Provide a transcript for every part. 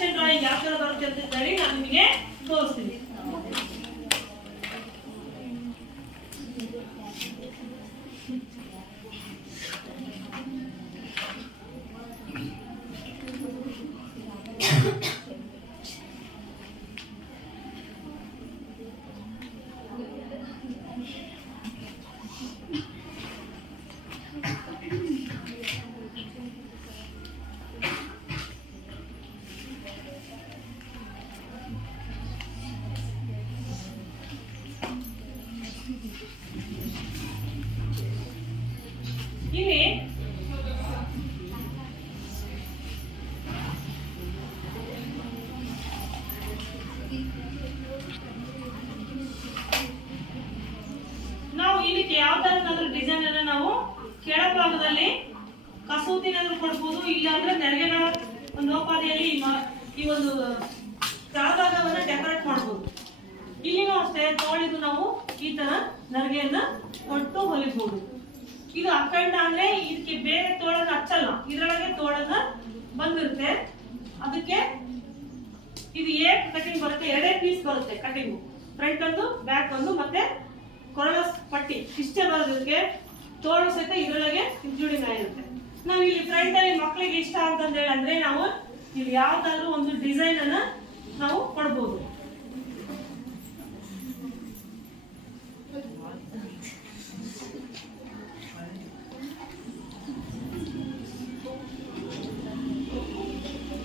Direction drawing ಯಾವ ತರ ಬರುತ್ತೆ ಅಂತ ಹೇಳಿ ನಾನು ನಿಮಗೆ ತೋರಿಸ್ತೀನಿ. ಇಲ್ಲಿ ನಾವು ಇದಕ್ಕೆ ಯಾವ ತರನಾದ್ರೂ ಡಿಸೈನ್ ಅನ್ನ ನಾವು ಕೆಳಭಾಗದಲ್ಲಿ ಕಸೂತಿನಾದ್ರೂ ಕೊಡ್ಬೋದು, ಇಲ್ಲಾಂದ್ರೆ ನೆರಗೆಗಳ ಒಂದು ಉಪಾಧಿಯಲ್ಲಿ ಈ ಒಂದು ತಳಭಾಗವನ್ನ ಡೆಕೋರೇಟ್ ಮಾಡ್ಬೋದು. ಇಲ್ಲಿನೂ ಅಷ್ಟೇ ತೋಳಿದು ನಾವು ಈ ತರ ನರಿಗೆಯನ್ನ ಕೊಟ್ಟು ಹೊಲಿಬಹುದು. ಇದು ಅಖಂಡ ಅಂದ್ರೆ ಇದಕ್ಕೆ ಬೇರೆ ತೋಳನ್ನ ಹಚ್ಚಲ್ಲ, ಇದರೊಳಗೆ ತೋಳನ್ನ ಬಂದಿರುತ್ತೆ. ಅದಕ್ಕೆ ಇದು ಕಟಿಂಗ್ ಬರುತ್ತೆ, ಎರಡೇ ಪೀಸ್ ಬರುತ್ತೆ ಕಟಿಂಗ್, ಫ್ರಂಟ್ ಒಂದು ಬ್ಯಾಕ್ ಒಂದು ಮತ್ತೆ ಕೊರಳ ಪಟ್ಟಿ ಇಷ್ಟೇ ಬರೋದಕ್ಕೆ. ತೋಳು ಸಹಿತ ಇದರೊಳಗೆ ಇನ್ಕ್ಲೂಡಿಂಗ್ ಆಗಿರುತ್ತೆ. ನಾವು ಇಲ್ಲಿ ಫ್ರಂಟ್ ಅಲ್ಲಿ ಮಕ್ಕಳಿಗೆ ಇಷ್ಟ ಅಂತಂದ ಹೇಳಂದ್ರೆ ನಾವು ಇಲ್ಲಿ ಯಾವ್ದಾದ್ರು ಒಂದು ಡಿಸೈನ್ ಅನ್ನ ನಾವು ಕೊಡ್ಬೋದು.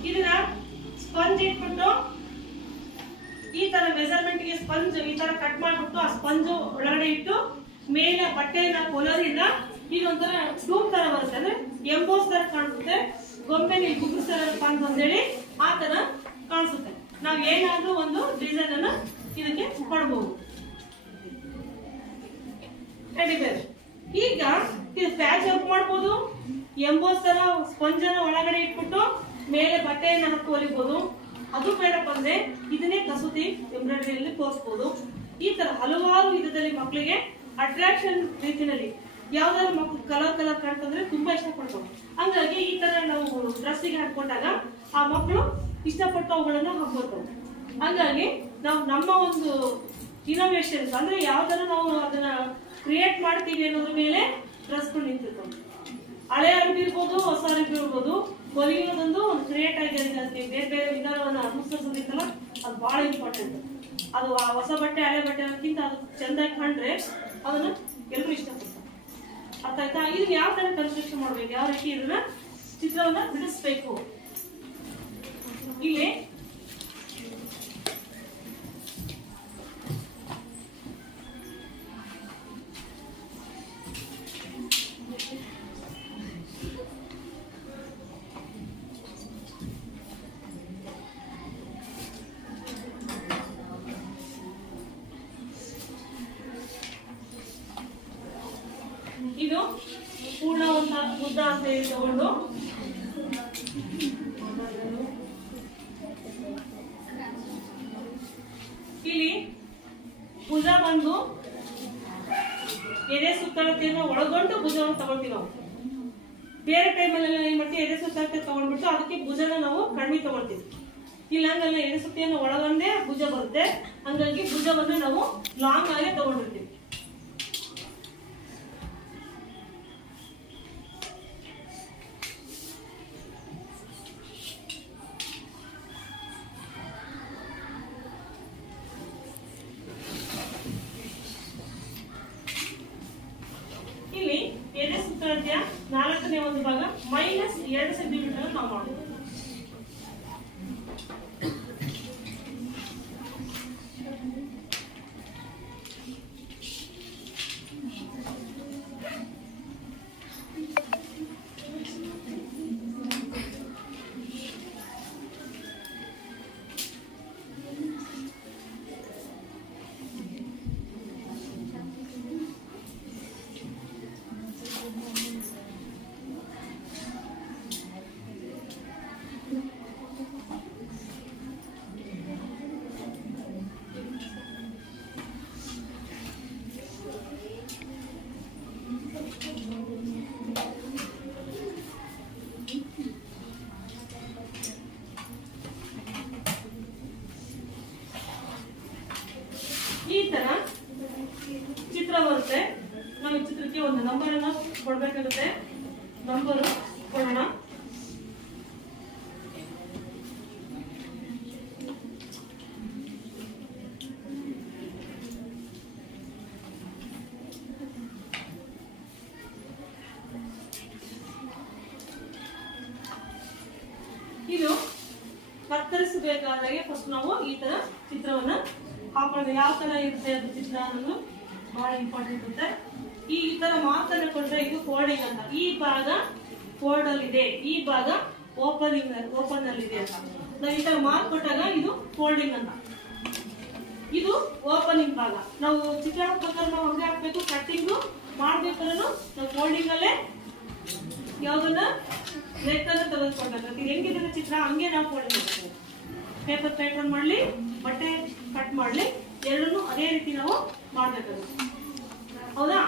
ಇದನ್ನ ಸ್ಪಂಜ್ ಇಟ್ಬಿಟ್ಟು ಈ ತರ ಮೆಜರ್ಮೆಂಟ್ ಗೆ ಸ್ಪಂಜ್ ಈ ತರ ಕಟ್ ಮಾಡ್ಬಿಟ್ಟು ಆ ಸ್ಪಂಜ್ ಒಳಗಡೆ ಇಟ್ಟು ಮೇಲೆ ಬಟ್ಟೆನ ಕೊಲರಿಂದ ಇದೊಂಥರ ಟ್ಯೂಬ್ ತರ ಬರುತ್ತೆ, ಅಂದ್ರೆ ಎಂಬೋಸ್ ತರ ಕಾಣಿಸುತ್ತೆ. ಗೊಂಬೆ ನೀವು ಗುಬ್ಬಿಸ್ತಾರಪ್ಪ ಅಂತಂದೇಳಿ ಆ ತರ ಕಾಣಿಸುತ್ತೆ. ನಾವ್ ಏನಾದ್ರೂ ಒಂದು ಡಿಸೈನ್ ಅನ್ನ ಇದಕ್ಕೆ ಕೊಡಬಹುದು. ಈಗ ಇದು ಪ್ಯಾಚ್ ವರ್ಕ್ ಮಾಡ್ಬೋದು, ಎಂಬೋಸ್ ತರ ಸ್ಪಂಜ್ ಅನ್ನ ಒಳಗಡೆ ಇಟ್ಬಿಟ್ಟು ಮೇಲೆ ಬಟ್ಟೆಯನ್ನ ಹಾಕಿ ಹೊಲಿಬಹುದು. ಅದು ಬೇಡಪ್ಪ ಅಂದ್ರೆ ಇದನ್ನೇ ಕಸೂತಿ ಎಂಬ್ರಾಯ್ಡರಿಯಲ್ಲಿ ತೋರಿಸಬಹುದು. ಈ ತರ ಹಲವಾರು ವಿಧದಲ್ಲಿ ಮಕ್ಕಳಿಗೆ ಅಟ್ರಾಕ್ಷನ್ ರೀತಿಯಲ್ಲಿ ಯಾವ್ದಾದ್ರು ಮಕ್ಕಳು ಕಲರ್ ಕಾಣ್ತಂದ್ರೆ ತುಂಬಾ ಇಷ್ಟಪಡ್ತಾರೆ. ಹಂಗಾಗಿ ಈ ತರ ನಾವು ಡ್ರೆಸ್ಸಿಗೆ ಹಾಕೊಂಡಾಗ ಆ ಮಕ್ಕಳು ಇಷ್ಟಪಟ್ಟು ಅವುಗಳನ್ನ ಹಾಕೋತಾರೆ. ಹಂಗಾಗಿ ನಾವು ನಮ್ಮ ಒಂದು ಇನೋವೇಷನ್ಸ್ ಅಂದ್ರೆ ಯಾವ್ದಾರ ನಾವು ಅದನ್ನ ಕ್ರಿಯೇಟ್ ಮಾಡ್ತೀವಿ ಅನ್ನೋದ್ರ ಮೇಲೆ ಡ್ರೆಸ್ಗಳು ನಿಂತಿರ್ತಾವೆ. ಹಳೆ ಅರಿವಿ ಇರ್ಬೋದು, ಹೊಸ ಅರಿವಿ ಇರ್ಬೋದು, ಹೊಲಿಯೋದೊಂದು ಒಂದು ಕ್ರಿಯೇಟ್ ಆಗಿ ಬೇರೆ ಬೇರೆ ವಿಧಾನವನ್ನ ಅನುಸರಿಸೋದಿತ್ತಲ್ಲ, ಅದು ಬಹಳ ಇಂಪಾರ್ಟೆಂಟ್. ಅದು ಆ ಹೊಸ ಬಟ್ಟೆ ಹಳೆ ಬಟ್ಟೆ ಅನ್ನೋಕ್ಕಿಂತ ಅದು ಚೆಂದಾಗಿ ಕಂಡ್ರೆ ಅದನ್ನ ಎಲ್ಲರೂ ಇಷ್ಟಪಡ್ತಾರೆ. ಅರ್ಥ ಆಯ್ತಾ? ಇದನ್ನ ಯಾವ ತರ ಕನ್ಸ್ಟ್ರಕ್ಷನ್ ಮಾಡ್ಬೇಕು, ಯಾವ ರೀತಿ ಇದನ್ನ ಚಿತ್ರವನ್ನ ಬಿಡಿಸ್ಬೇಕು. ಇಲ್ಲಿ ಇದು ಪೂರ್ಣ ಉದ್ದ ಅಂತ ಹೇಳಿ ತಗೊಂಡು ಇಲ್ಲಿ ಭುಜ ಬಂದು ಎದೆ ಸುತ್ತಳತೆಯನ್ನು ಒಳಗೊಂಡು ಭುಜವನ್ನು ತಗೊಳ್ತೀವಿ ನಾವು. ಬೇರೆ ಟೈಮಲ್ಲಿ ಏನ್ ಮಾಡ್ತೀವಿ, ಎದೆ ಸುತ್ತಳತೆ ತಗೊಂಡ್ಬಿಟ್ಟು ಅದಕ್ಕೆ ಭುಜನ ನಾವು ಕಡಿಮೆ ತಗೊಳ್ತೀವಿ. ಇಲ್ಲ ಹಂಗಲ್ಲ, ಎದೆ ಸುತ್ತಿಯನ್ನು ಒಳಗೊಂಡೇ ಭುಜ ಬರುತ್ತೆ. ಹಂಗಾಗಿ ಭುಜವನ್ನು ನಾವು ಲಾಂಗ್ ಆಗಿ ತಗೊಂಡಿರ್ತೀವಿ. ಇಲ್ಲಿ ಎದೆ ಸುತ್ತಳತೆಯ 4ನೇ ಒಂದು ಭಾಗ -2 ಸೆಂಟಿಮೀಟರ್ ನಾವು ಮಾಡಬಹುದು. ಈ ತರ ಚಿತ್ರ ಬರುತ್ತೆ. ನಾವು ಚಿತ್ರಕ್ಕೆ ಒಂದು ನಂಬರ್ ಅನ್ನ ಕೊಡ್ಬೇಕಾಗುತ್ತೆ. ನಂಬರ್ ಕೊಡೋಣ. ಇದು ಕತ್ತರಿಸಬೇಕಾದಾಗೆ ಫಸ್ಟ್ ನಾವು ಈ ತರ ಚಿತ್ರವನ್ನ ಹಾಕೊಳ್ಳೋದು. ಯಾವ ತರ ಇರುತ್ತೆ ಅದು ಚಿತ್ರ ಅನ್ನೋದು ಬಹಳ ಇಂಪಾರ್ಟೆಂಟ್ ಇರುತ್ತೆ. ಈ ತರ ಮಾರ್ಕನ್ನು ಕೊಟ್ಟರೆ ಇದು ಫೋಲ್ಡಿಂಗ್ ಅಂತ. ಈ ಭಾಗ ಫೋಲ್ಡ್ ಅಲ್ಲಿ ಇದೆ, ಈ ಭಾಗ ಓಪನ್ ಅಲ್ಲಿ ಇದೆ ಅಂತ. ನಾವು ಈ ತರ ಮಾರ್ಕ್ ಕೊಟ್ಟಾಗ ಇದು ಫೋಲ್ಡಿಂಗ್ ಅಂತ. ಇದು ಓಪನಿಂಗ್ ಭಾಗ. ನಾವು ಚಿತ್ರ ಹಾಕ್ಬೇಕಾದ್ರೆ ನಾವು ಹಂಗೆ ಹಾಕ್ಬೇಕು. ಕಟ್ಟಿಂಗ್ ಮಾಡ್ಬೇಕಾದ್ರೂ ನಾವು ಫೋಲ್ಡಿಂಗ್ ಅಲ್ಲೇ ಯಾವ್ದನ್ನ ರೇಖನ್ನ ತೆಗೆದುಕೊಳ್ಬೇಕು. ಹೆಂಗಿದೆ ಚಿತ್ರ ಹಂಗೆ ನಾವು ಫೋಲ್ಡಿಂಗ್ ಮಾಡ್ಬೇಕು. ಪೇಪರ್ ಪ್ಯಾಟರ್ನ್ ಮಾಡಲಿ, ಬಟ್ಟೆ ಕಟ್ ಮಾಡಲಿ, ಎರಡನ್ನೂ ಅದೇ ರೀತಿ ನಾವು ಮಾಡ್ಬೇಕಾಗುತ್ತೆ. ಹೌದಾ?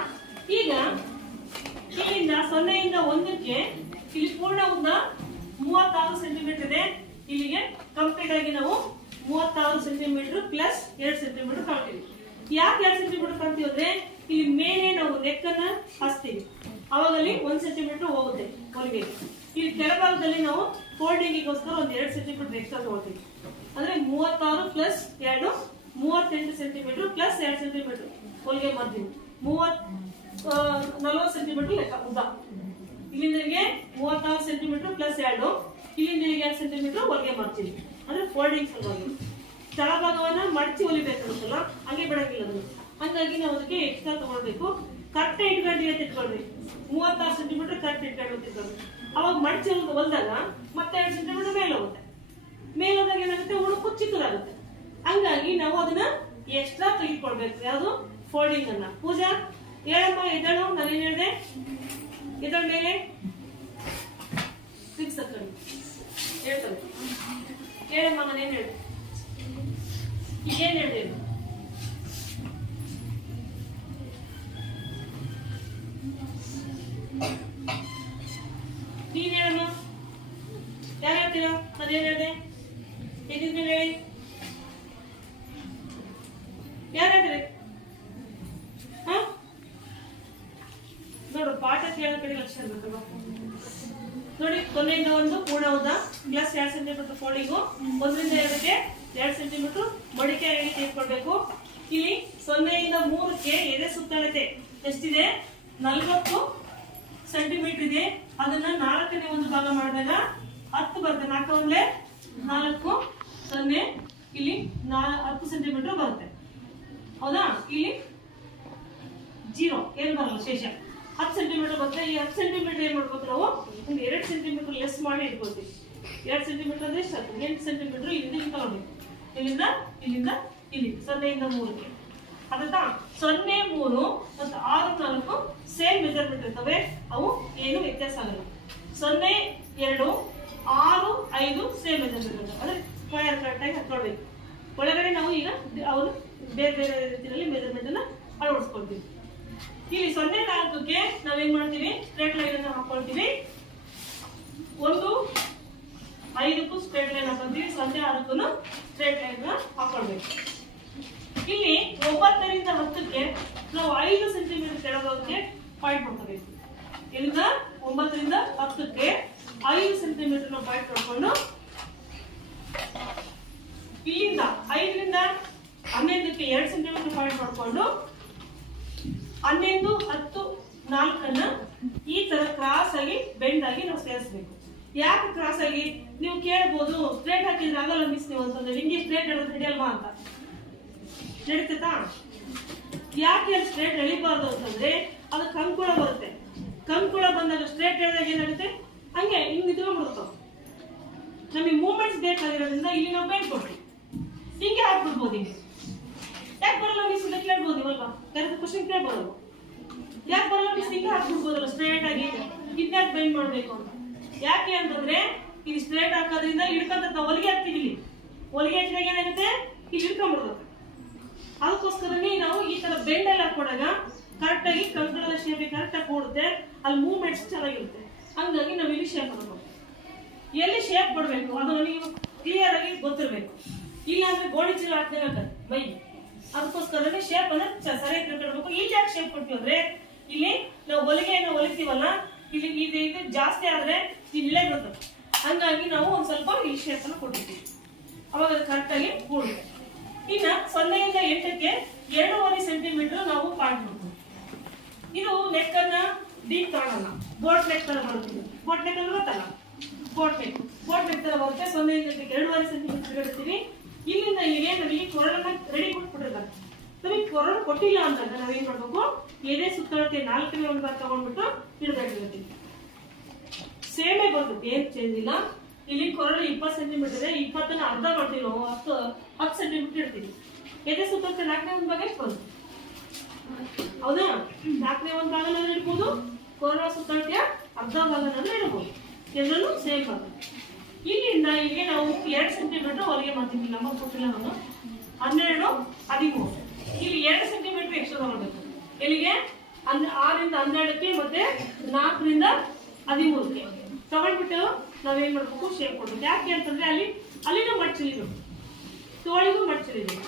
ಈಗ ಇಲ್ಲಿಂದ 0ಯಿಂದ 1ಕ್ಕೆ ಇಲ್ಲಿ ಪೂರ್ಣ ಉದ್ದ 36 ಸೆಂಟಿಮೀಟರ್ ಇದೆ. ಇಲ್ಲಿಗೆ ಕಂಪ್ಲೀಟ್ ಆಗಿ ನಾವು 36 ಸೆಂಟಿಮೀಟರ್ ಪ್ಲಸ್ 2 ಸೆಂಟಿಮೀಟರ್ ಕಾಣ್ತೀವಿ. ಯಾಕೆ 2 ಸೆಂಟಿಮೀಟರ್ ಕಾಣ್ತೀವಿ ಅಂದ್ರೆ ಇಲ್ಲಿ ಮೇಲೆ ನಾವು ನೆಕ್ಕನ್ನ ಹಚ್ತೀವಿ, ಅವಾಗಲ್ಲಿ 1 ಸೆಂಟಿಮೀಟರ್ ಹೋಗುತ್ತೆ ಹೊಲಿಗೆ. ಇಲ್ಲಿ ಕೆಳಭಾಗದಲ್ಲಿ ನಾವು ಫೋಲ್ಡಿಂಗಿಗೋಸ್ಕರ ಒಂದು 2 ಸೆಂಟಿಮೀಟರ್ ಎಕ್ಸ್ಟ್ರಾ ತಗೊಳ್ತೀವಿ. ಅಂದ್ರೆ 36 ಪ್ಲಸ್ 2 38 ಸೆಂಟಿಮೀಟರ್ ಪ್ಲಸ್ 2 ಸೆಂಟಿಮೀಟರ್ ಹೊಲಿಗೆ ಮಾಡ್ತೀವಿ. 40 ಸೆಂಟಿಮೀಟರ್ ಲೆಕ್ಕ ಉದ್ದ. ಇಲ್ಲಿಂದರಿಗೆ 36 ಸೆಂಟಿಮೀಟರ್ ಪ್ಲಸ್ 2, ಇಲ್ಲಿಂದ 2 ಸೆಂಟಿಮೀಟರ್ ಹೊಲಿಗೆ ಮಾಡ್ತೀವಿ. ಅಂದ್ರೆ ಫೋಲ್ಡಿಂಗ್ ಸಲುವಾಗಿ ತಳಭಾಗವನ್ನ ಮಡಚಿ ಹೊಲಿಬೇಕಾಗುತ್ತಲ್ಲ, ಹಂಗೆ ಬಿಡಂಗಿಲ್ಲ ಅದು. ಹಂಗಾಗಿ ನಾವು ಅದಕ್ಕೆ ಎಕ್ಸ್ಟ್ರಾ ತಗೊಳ್ಬೇಕು. ಕರೆಕ್ಟ್ ಇಟ್ಕೊಳ್ಬೇಕು. 36 ಸೆಂಟಿಮೀಟರ್ ಕರೆಕ್ಟ್ ಇಟ್ಕೊಳ್ಬೇಕು. ಅವಾಗ ಮಡಚಿ ಹೊಲಿದಾಗ ಮತ್ತೆ 2 ಸೆಂಟಿಮೀಟರ್ ಮೇಲೆ ಹೋಗುತ್ತೆ. ಮೇಲೆ ಹೋದಾಗ ಏನಾಗುತ್ತೆ, ಉಣುಕು ಚಿಕ್ಕದಾಗುತ್ತೆ. ಹಂಗಾಗಿ ನಾವು ಅದನ್ನ ಎಕ್ಸ್ಟ್ರಾ ತೆಗೆದುಕೊಳ್ಬೇಕು. ಯಾವುದು? ಫೋಲ್ಡಿಂಗ್ ಅನ್ನ. ಪೂಜಾ ಹೇಳಮ್ಮ, ಎದಳು ನಾನೇನ್ ಹೇಳಿದೆ? ಇದರ ಮೇಲೆ 6 ಸೆಕೆಂಡ್ ಹೇಳ್ತಾರೆ. ಹೇಳಮ್ಮ, ನಾನೇನ್ ಹೇಳಿದೆ? ಈಗೇನ್ ಹೇಳಿದೆ? ನೀನ್ ಹೇಳಮ್ಮ, ಯಾರು ಹೇಳ್ತೀರಾ? ಅದೇನ್ ಹೇಳಿದೆ? ಎದ್ದಿದ್ಮೇಲೆ ಹೇಳಿ. ಯಾರು ಹೇಳ್ತಾರೆ? ನೋಡು, ಪಾಠ ಕೇಳೋ ಕಡೆ ಲಕ್ಷ ಇರ್ಬೇಕು. ನೋಡಿ, 0ಯಿಂದ 1 ಪೂರ್ಣ ಉದ್ದ ಪ್ಲಸ್ 2 ಸೆಂಟಿಮೀಟರ್ ಫೋಲ್ಡಿಂಗು, 1ರಿಂದ 2ಕ್ಕೆ 2 ಸೆಂಟಿಮೀಟರ್ ಮಡಿಕೆ ಹೇಳಿ ತೆಗೆದುಕೊಳ್ಬೇಕು. ಇಲ್ಲಿ 0ಯಿಂದ 3ಕ್ಕೆ ಎದೆ ಸುತ್ತಳತೆ ಎಷ್ಟಿದೆ? 40 ಸೆಂಟಿಮೀಟರ್ ಇದೆ. ಅದನ್ನ 4ನೇ ಒಂದು ಭಾಗ ಮಾಡಿದಾಗ 10 ಬರುತ್ತೆ. 4 ಒಂದ್ಲೆ 4 0, ಇಲ್ಲಿ 10 ಸೆಂಟಿಮೀಟರ್ ಬರುತ್ತೆ. ಹೌದಾ? ಇಲ್ಲಿ 0 ಏನು ಬರಲ್ಲ, ಶೇಷ 10 ಸೆಂಟಿಮೀಟರ್ ಬರುತ್ತೆ. ಈ 10 ಸೆಂಟಿಮೀಟರ್ ಏನ್ ಮಾಡ್ಬೇಕು, ನಾವು ಒಂದು 2 ಸೆಂಟಿಮೀಟರ್ ಲೆಸ್ ಮಾಡಿ ಇಟ್ಕೊಳ್ತೀವಿ. 2 ಸೆಂಟಿಮೀಟರ್ ಅಂದ್ರೆ ಎಷ್ಟು? 8 ಸೆಂಟಿಮೀಟರ್ ಇಲ್ಲಿಂದ ಇಲ್ಲಿ ತಗೊಳ್ಬೇಕು. ಇಲ್ಲಿಂದ ಇಲ್ಲಿ 0ಯಿಂದ 3ಕ್ಕೆ. ಅದಾ 0, 3 ಮತ್ತು 6, 4 ಸೇಮ್ ಮೆಜರ್ಮೆಂಟ್ ಇರ್ತವೆ. ಅವು ಏನು ವ್ಯತ್ಯಾಸ ಆಗಲ್ಲ. 0, 2, 6, 5 ಸೇಮ್ ಮೆಜರ್ಮೆಂಟ್ ಇರ್ತವೆ. ಅಂದ್ರೆ ಸ್ಕ್ವೇರ್ ಕರೆಕ್ಟಾಗಿ ಹಾಕೊಳ್ಬೇಕು. ಒಳಗಡೆ ನಾವು ಈಗ ಅವರು ಬೇರೆ ಬೇರೆ ರೀತಿಯಲ್ಲಿ ಮೆಜರ್ಮೆಂಟ್ ಅನ್ನ ಅಳವಡಿಸ್ಕೊಳ್ತೀವಿ. ಇಲ್ಲಿ 0, 4ಕ್ಕೆ ನಾವೇನ್ ಮಾಡ್ತೀವಿ? ಸ್ಟ್ರೇಟ್ ಲೈನ್ ಅನ್ನು ಹಾಕೊಳ್ತೀವಿ. 1, 5ಕ್ಕೂ ಸ್ಟ್ರೇಟ್ ಲೈನ್ ಹಾಕೊಳ್ತೀವಿ. 0, 6ಕ್ಕೂ ಸ್ಟ್ರೇಟ್ ಲೈನ್ ಹಾಕೊಳ್ಬೇಕು. ಇಲ್ಲಿ 9ರಿಂದ 10ಕ್ಕೆ ನಾವು 5 ಸೆಂಟಿಮೀಟರ್ ಕೆಳಭಾಗಕ್ಕೆ ಪಾಯಿಂಟ್ ಮಾಡ್ಕೋಬೇಕು. ಇಲ್ಲಿಂದ 9ರಿಂದ 10ಕ್ಕೆ 5 ಸೆಂಟಿಮೀಟರ್ ಪಾಯಿಂಟ್ ಮಾಡ್ಕೊಂಡು, ಇಲ್ಲಿಂದ 5ರಿಂದ 11ಕ್ಕೆ 2 ಸೆಂಟಿಮೀಟರ್ ಪಾಯಿಂಟ್ ಮಾಡ್ಕೊಂಡು, 11, 10, 4ಅನ್ನ ಈ ತರ ಕ್ರಾಸ್ ಆಗಿ ಬೆಂಡ್ ಆಗಿ ನಾವು ಸೇರಿಸಬೇಕು. ಯಾಕೆ ಕ್ರಾಸ್ ಆಗಿ? ನೀವು ಕೇಳಬಹುದು, ಸ್ಟ್ರೇಟ್ ಹಾಕಿದ್ರೆ ಆಗಲ್ಲ ಮಿಸ್ ನೀವು ಅಂತಂದ್ರೆ, ಹಿಂಗೆ ಸ್ಟ್ರೇಟ್ ಹೇಳೋದು ಹಿಡಿಯಲ್ವಾ ಅಂತ. ನಡೀತಾ? ಯಾಕೆ ಸ್ಟ್ರೇಟ್ ಎಳಿಬಾರ್ದು ಅಂತಂದ್ರೆ ಅದು ಕಂಕುಳ ಬರುತ್ತೆ. ಕಂಕುಳ ಬಂದಾಗ ಸ್ಟ್ರೇಟ್ ಹೇಳಿದಾಗ ಏನಾಗುತ್ತೆ, ಹಂಗೆ ಹಿಂಗ್ ನಿಂತ್ಕೊಂಡ್ಬಿಡ್ತಾವ. ನಮಗೆ ಮೂವ್ಮೆಂಟ್ಸ್ ಬೇಕಾಗಿರೋದ್ರಿಂದ ಇಲ್ಲಿ ನಾವು ಬೆಂಡ್ ಕೊಡ್ತೀವಿ. ಹಿಂಗೆ ಹಾಕ್ಬಿಡ್ಬೋದು. ಹಿಂಗೆ ಯಾಕೆ ಬರಲ್ಲ ಮಿಸ್ ಅಂತ ಕೇಳ್ಬೋದು ಇಲ್ವಾ? ಕರೆಕ್ಟ್ ಕ್ವಶನ್ ಕೇಳ್ಬೋದು. ಯಾಕೆ ಬರಲ್ಲ ಮಿಸ್? ಹಿಂಗೆ ಹಾಕ್ಬಿಡ್ಬೋದಲ್ಲ ಸ್ಟ್ರೇಟ್ ಆಗಿ, ಇದ್ಯಾಕೆ ಬೆಂಡ್ ಮಾಡ್ಬೇಕು ಅಂತ. ಯಾಕೆ ಅಂತಂದ್ರೆ ಇಲ್ಲಿ ಸ್ಟ್ರೇಟ್ ಹಾಕೋದ್ರಿಂದ ಹಿಡ್ಕೊಂತ ನಾವು ಹೊಲಿಗೆ ಹಾಕ್ತೀವಿ. ಇಲ್ಲಿ ಹೊಲಿಗೆ ಹಾಕಿದಾಗ ಏನಾಗುತ್ತೆ, ಇಲ್ಲಿ ಹಿಡ್ಕೊಂಡ್ಬಿಡ್ಬೇಕು. ಅದಕ್ಕೋಸ್ಕರನೇ ನಾವು ಈ ತರ ಬೆಂಡ್ ಎಲ್ಲ ಹಾಕೊಂಡಾಗ ಕರೆಕ್ಟ್ ಆಗಿ ಕಂಕಣದ ಶೇಪ್ ಕರೆಕ್ಟ್ ಆಗಿ ಕೂಡುತ್ತೆ. ಅಲ್ಲಿ ಮೂವ್ಮೆಂಟ್ಸ್ ಚೆನ್ನಾಗಿರುತ್ತೆ. ಹಂಗಾಗಿ ನಾವು ಇಲ್ಲಿ ಶೇಪ್ ಮಾಡಬೇಕು. ಎಲ್ಲಿ ಶೇಪ್ ಕೊಡಬೇಕು ಅದು ನೀವು ಕ್ಲಿಯರ್ ಆಗಿ ಗೊತ್ತಿರಬೇಕು. ಇಲ್ಲ ಅಂದ್ರೆ ಗೋಣಿ ಚೀಲ ಹಾಕ್ತಾರೆ ಮೈ ಅದಕ್ಕೋಸ್ಕರನೇ ಶೇಪ್ ಅನ್ನ ಸರಿಯಾಗಿ ತಿಳ್ಕೊಳ್ಬೇಕು. ಇಲ್ಲಿ ಯಾಕೆ ಶೇಪ್ ಕೊಡ್ತೀವಿ ಅಂದ್ರೆ ಇಲ್ಲಿ ನಾವು ಹೊಲಿಗೆಯನ್ನು ಹೊಲಿತೀವಲ್ಲ, ಇಲ್ಲಿ ಇದು ಜಾಸ್ತಿ ಆದ್ರೆ ಇಲ್ಲೇ ಬರ್ತದೆ. ಹಂಗಾಗಿ ನಾವು ಒಂದ್ ಸ್ವಲ್ಪ ಈ ಶೇಪ್ ಅನ್ನು ಕೊಟ್ಟಿರ್ತೀವಿ, ಅವಾಗ ಅದು ಕರೆಕ್ಟ್ ಆಗಿ ಕೂಡುತ್ತೆ. ಇನ್ನ 0ಯಿಂದ 8ಕ್ಕೆ 2.5 ಸೆಂಟಿಮೀಟರ್ ನಾವು ಪಾಯಿಂಟ್ ಮಾಡ್ತೀವಿ. ಇದು ನೆಕ್ ಅನ್ನ ಡೀಪ್ ಕಾಣಲ್ಲ, ಬೋಟ್ ನೆಕ್ ತರ ಬರುತ್ತೆ. ಬೋಟ್ ನೆಕ್ ಅಂದ್ರೆ ಗೊತ್ತಲ್ಲ, ಬೋಟ್ ನೆಕ್ ತರ ಬರುತ್ತೆ. 0ಯಿಂದ 8ಕ್ಕೆ 2.5 ಸೆಂಟಿಮೀಟರ್ ಇಡ್ತೀವಿ. ಇಲ್ಲಿಂದ ಇಲ್ಲಿಗೆ ನಮಗೆ ಕೊರಳನ್ನ ರೆಡಿ ಕೊಟ್ಬಿಟ್ಟಿರ್ತಾರೆ. ನಮಗೆ ಕೊರಳು ಕೊಟ್ಟಿಲ್ಲ ಅಂತಂದ್ರೆ ನಾವೇನ್ ಮಾಡ್ಬೇಕು, ಎದೆ ಸುತ್ತಳತೆ 4ನೇ ಒಂದು ಭಾಗ ತಗೊಂಡ್ಬಿಟ್ಟು ಇಡಬೇಕಾಗುತ್ತೆ. ಸೇಮೇ ಬರ್ತದೆ, ಏನ್ ಚೇಂಜ್ ಇಲ್ಲ. ಇಲ್ಲಿ ಕೊರಳು 20 ಸೆಂಟಿಮೀಟರ್ ಇದೆ, 20ನ್ನ ಅರ್ಧ ಮಾಡ್ತೀವಿ ನಾವು, 10 ಸೆಂಟಿಮೀಟರ್ ಇಡ್ತೀವಿ. ಎದೆ ಸುತ್ತಳತೆ 4ನೇ ಒಂದು ಭಾಗ ಎಷ್ಟು ಬರುತ್ತೆ? ಹೌದಾ? 4ನೇ ಒಂದು ಭಾಗನಾದ್ರೂ ಇಡ್ಬೋದು, ಕೊರಳ ಸುತ್ತಳತೆಯ ಅರ್ಧ ಭಾಗನಾದ್ರೂ ಇಡಬಹುದು. ಎಲ್ಲರೂ ಸೇಮ್ ಬರ್ತದೆ. ಇಲ್ಲಿಂದ ಇಲ್ಲಿಗೆ ನಾವು 2 ಸೆಂಟಿಮೀಟರ್ ಹೊರಗೆ ಮಾಡ್ತೀವಿ. ನಮ್ಮ ಕೊಟ್ಟಿಲ್ಲ ನಾನು 12, 13. ಇಲ್ಲಿ 2 ಸೆಂಟಿಮೀಟರ್ ಎಕ್ಸ್ಟ್ರಾ ತಗೊಳ್ಬೇಕು. ಇಲ್ಲಿಗೆ 6ರಿಂದ 12ಕ್ಕೆ ಮತ್ತೆ 4ರಿಂದ 13ಕ್ಕೆ ತಗೊಂಡ್ಬಿಟ್ಟು ನಾವೇನ್ ಮಾಡ್ಬೇಕು, ಶೇಪ್ ಕೊಡ್ಬೇಕು. ಯಾಕೆ ಅಂತಂದ್ರೆ ಅಲ್ಲಿನೂ ಮಡ್ಚಿಲಿಬೇಕು, ತೋಳಿಗೂ ಮಡ್ಚಿಲಿಬೇಕು,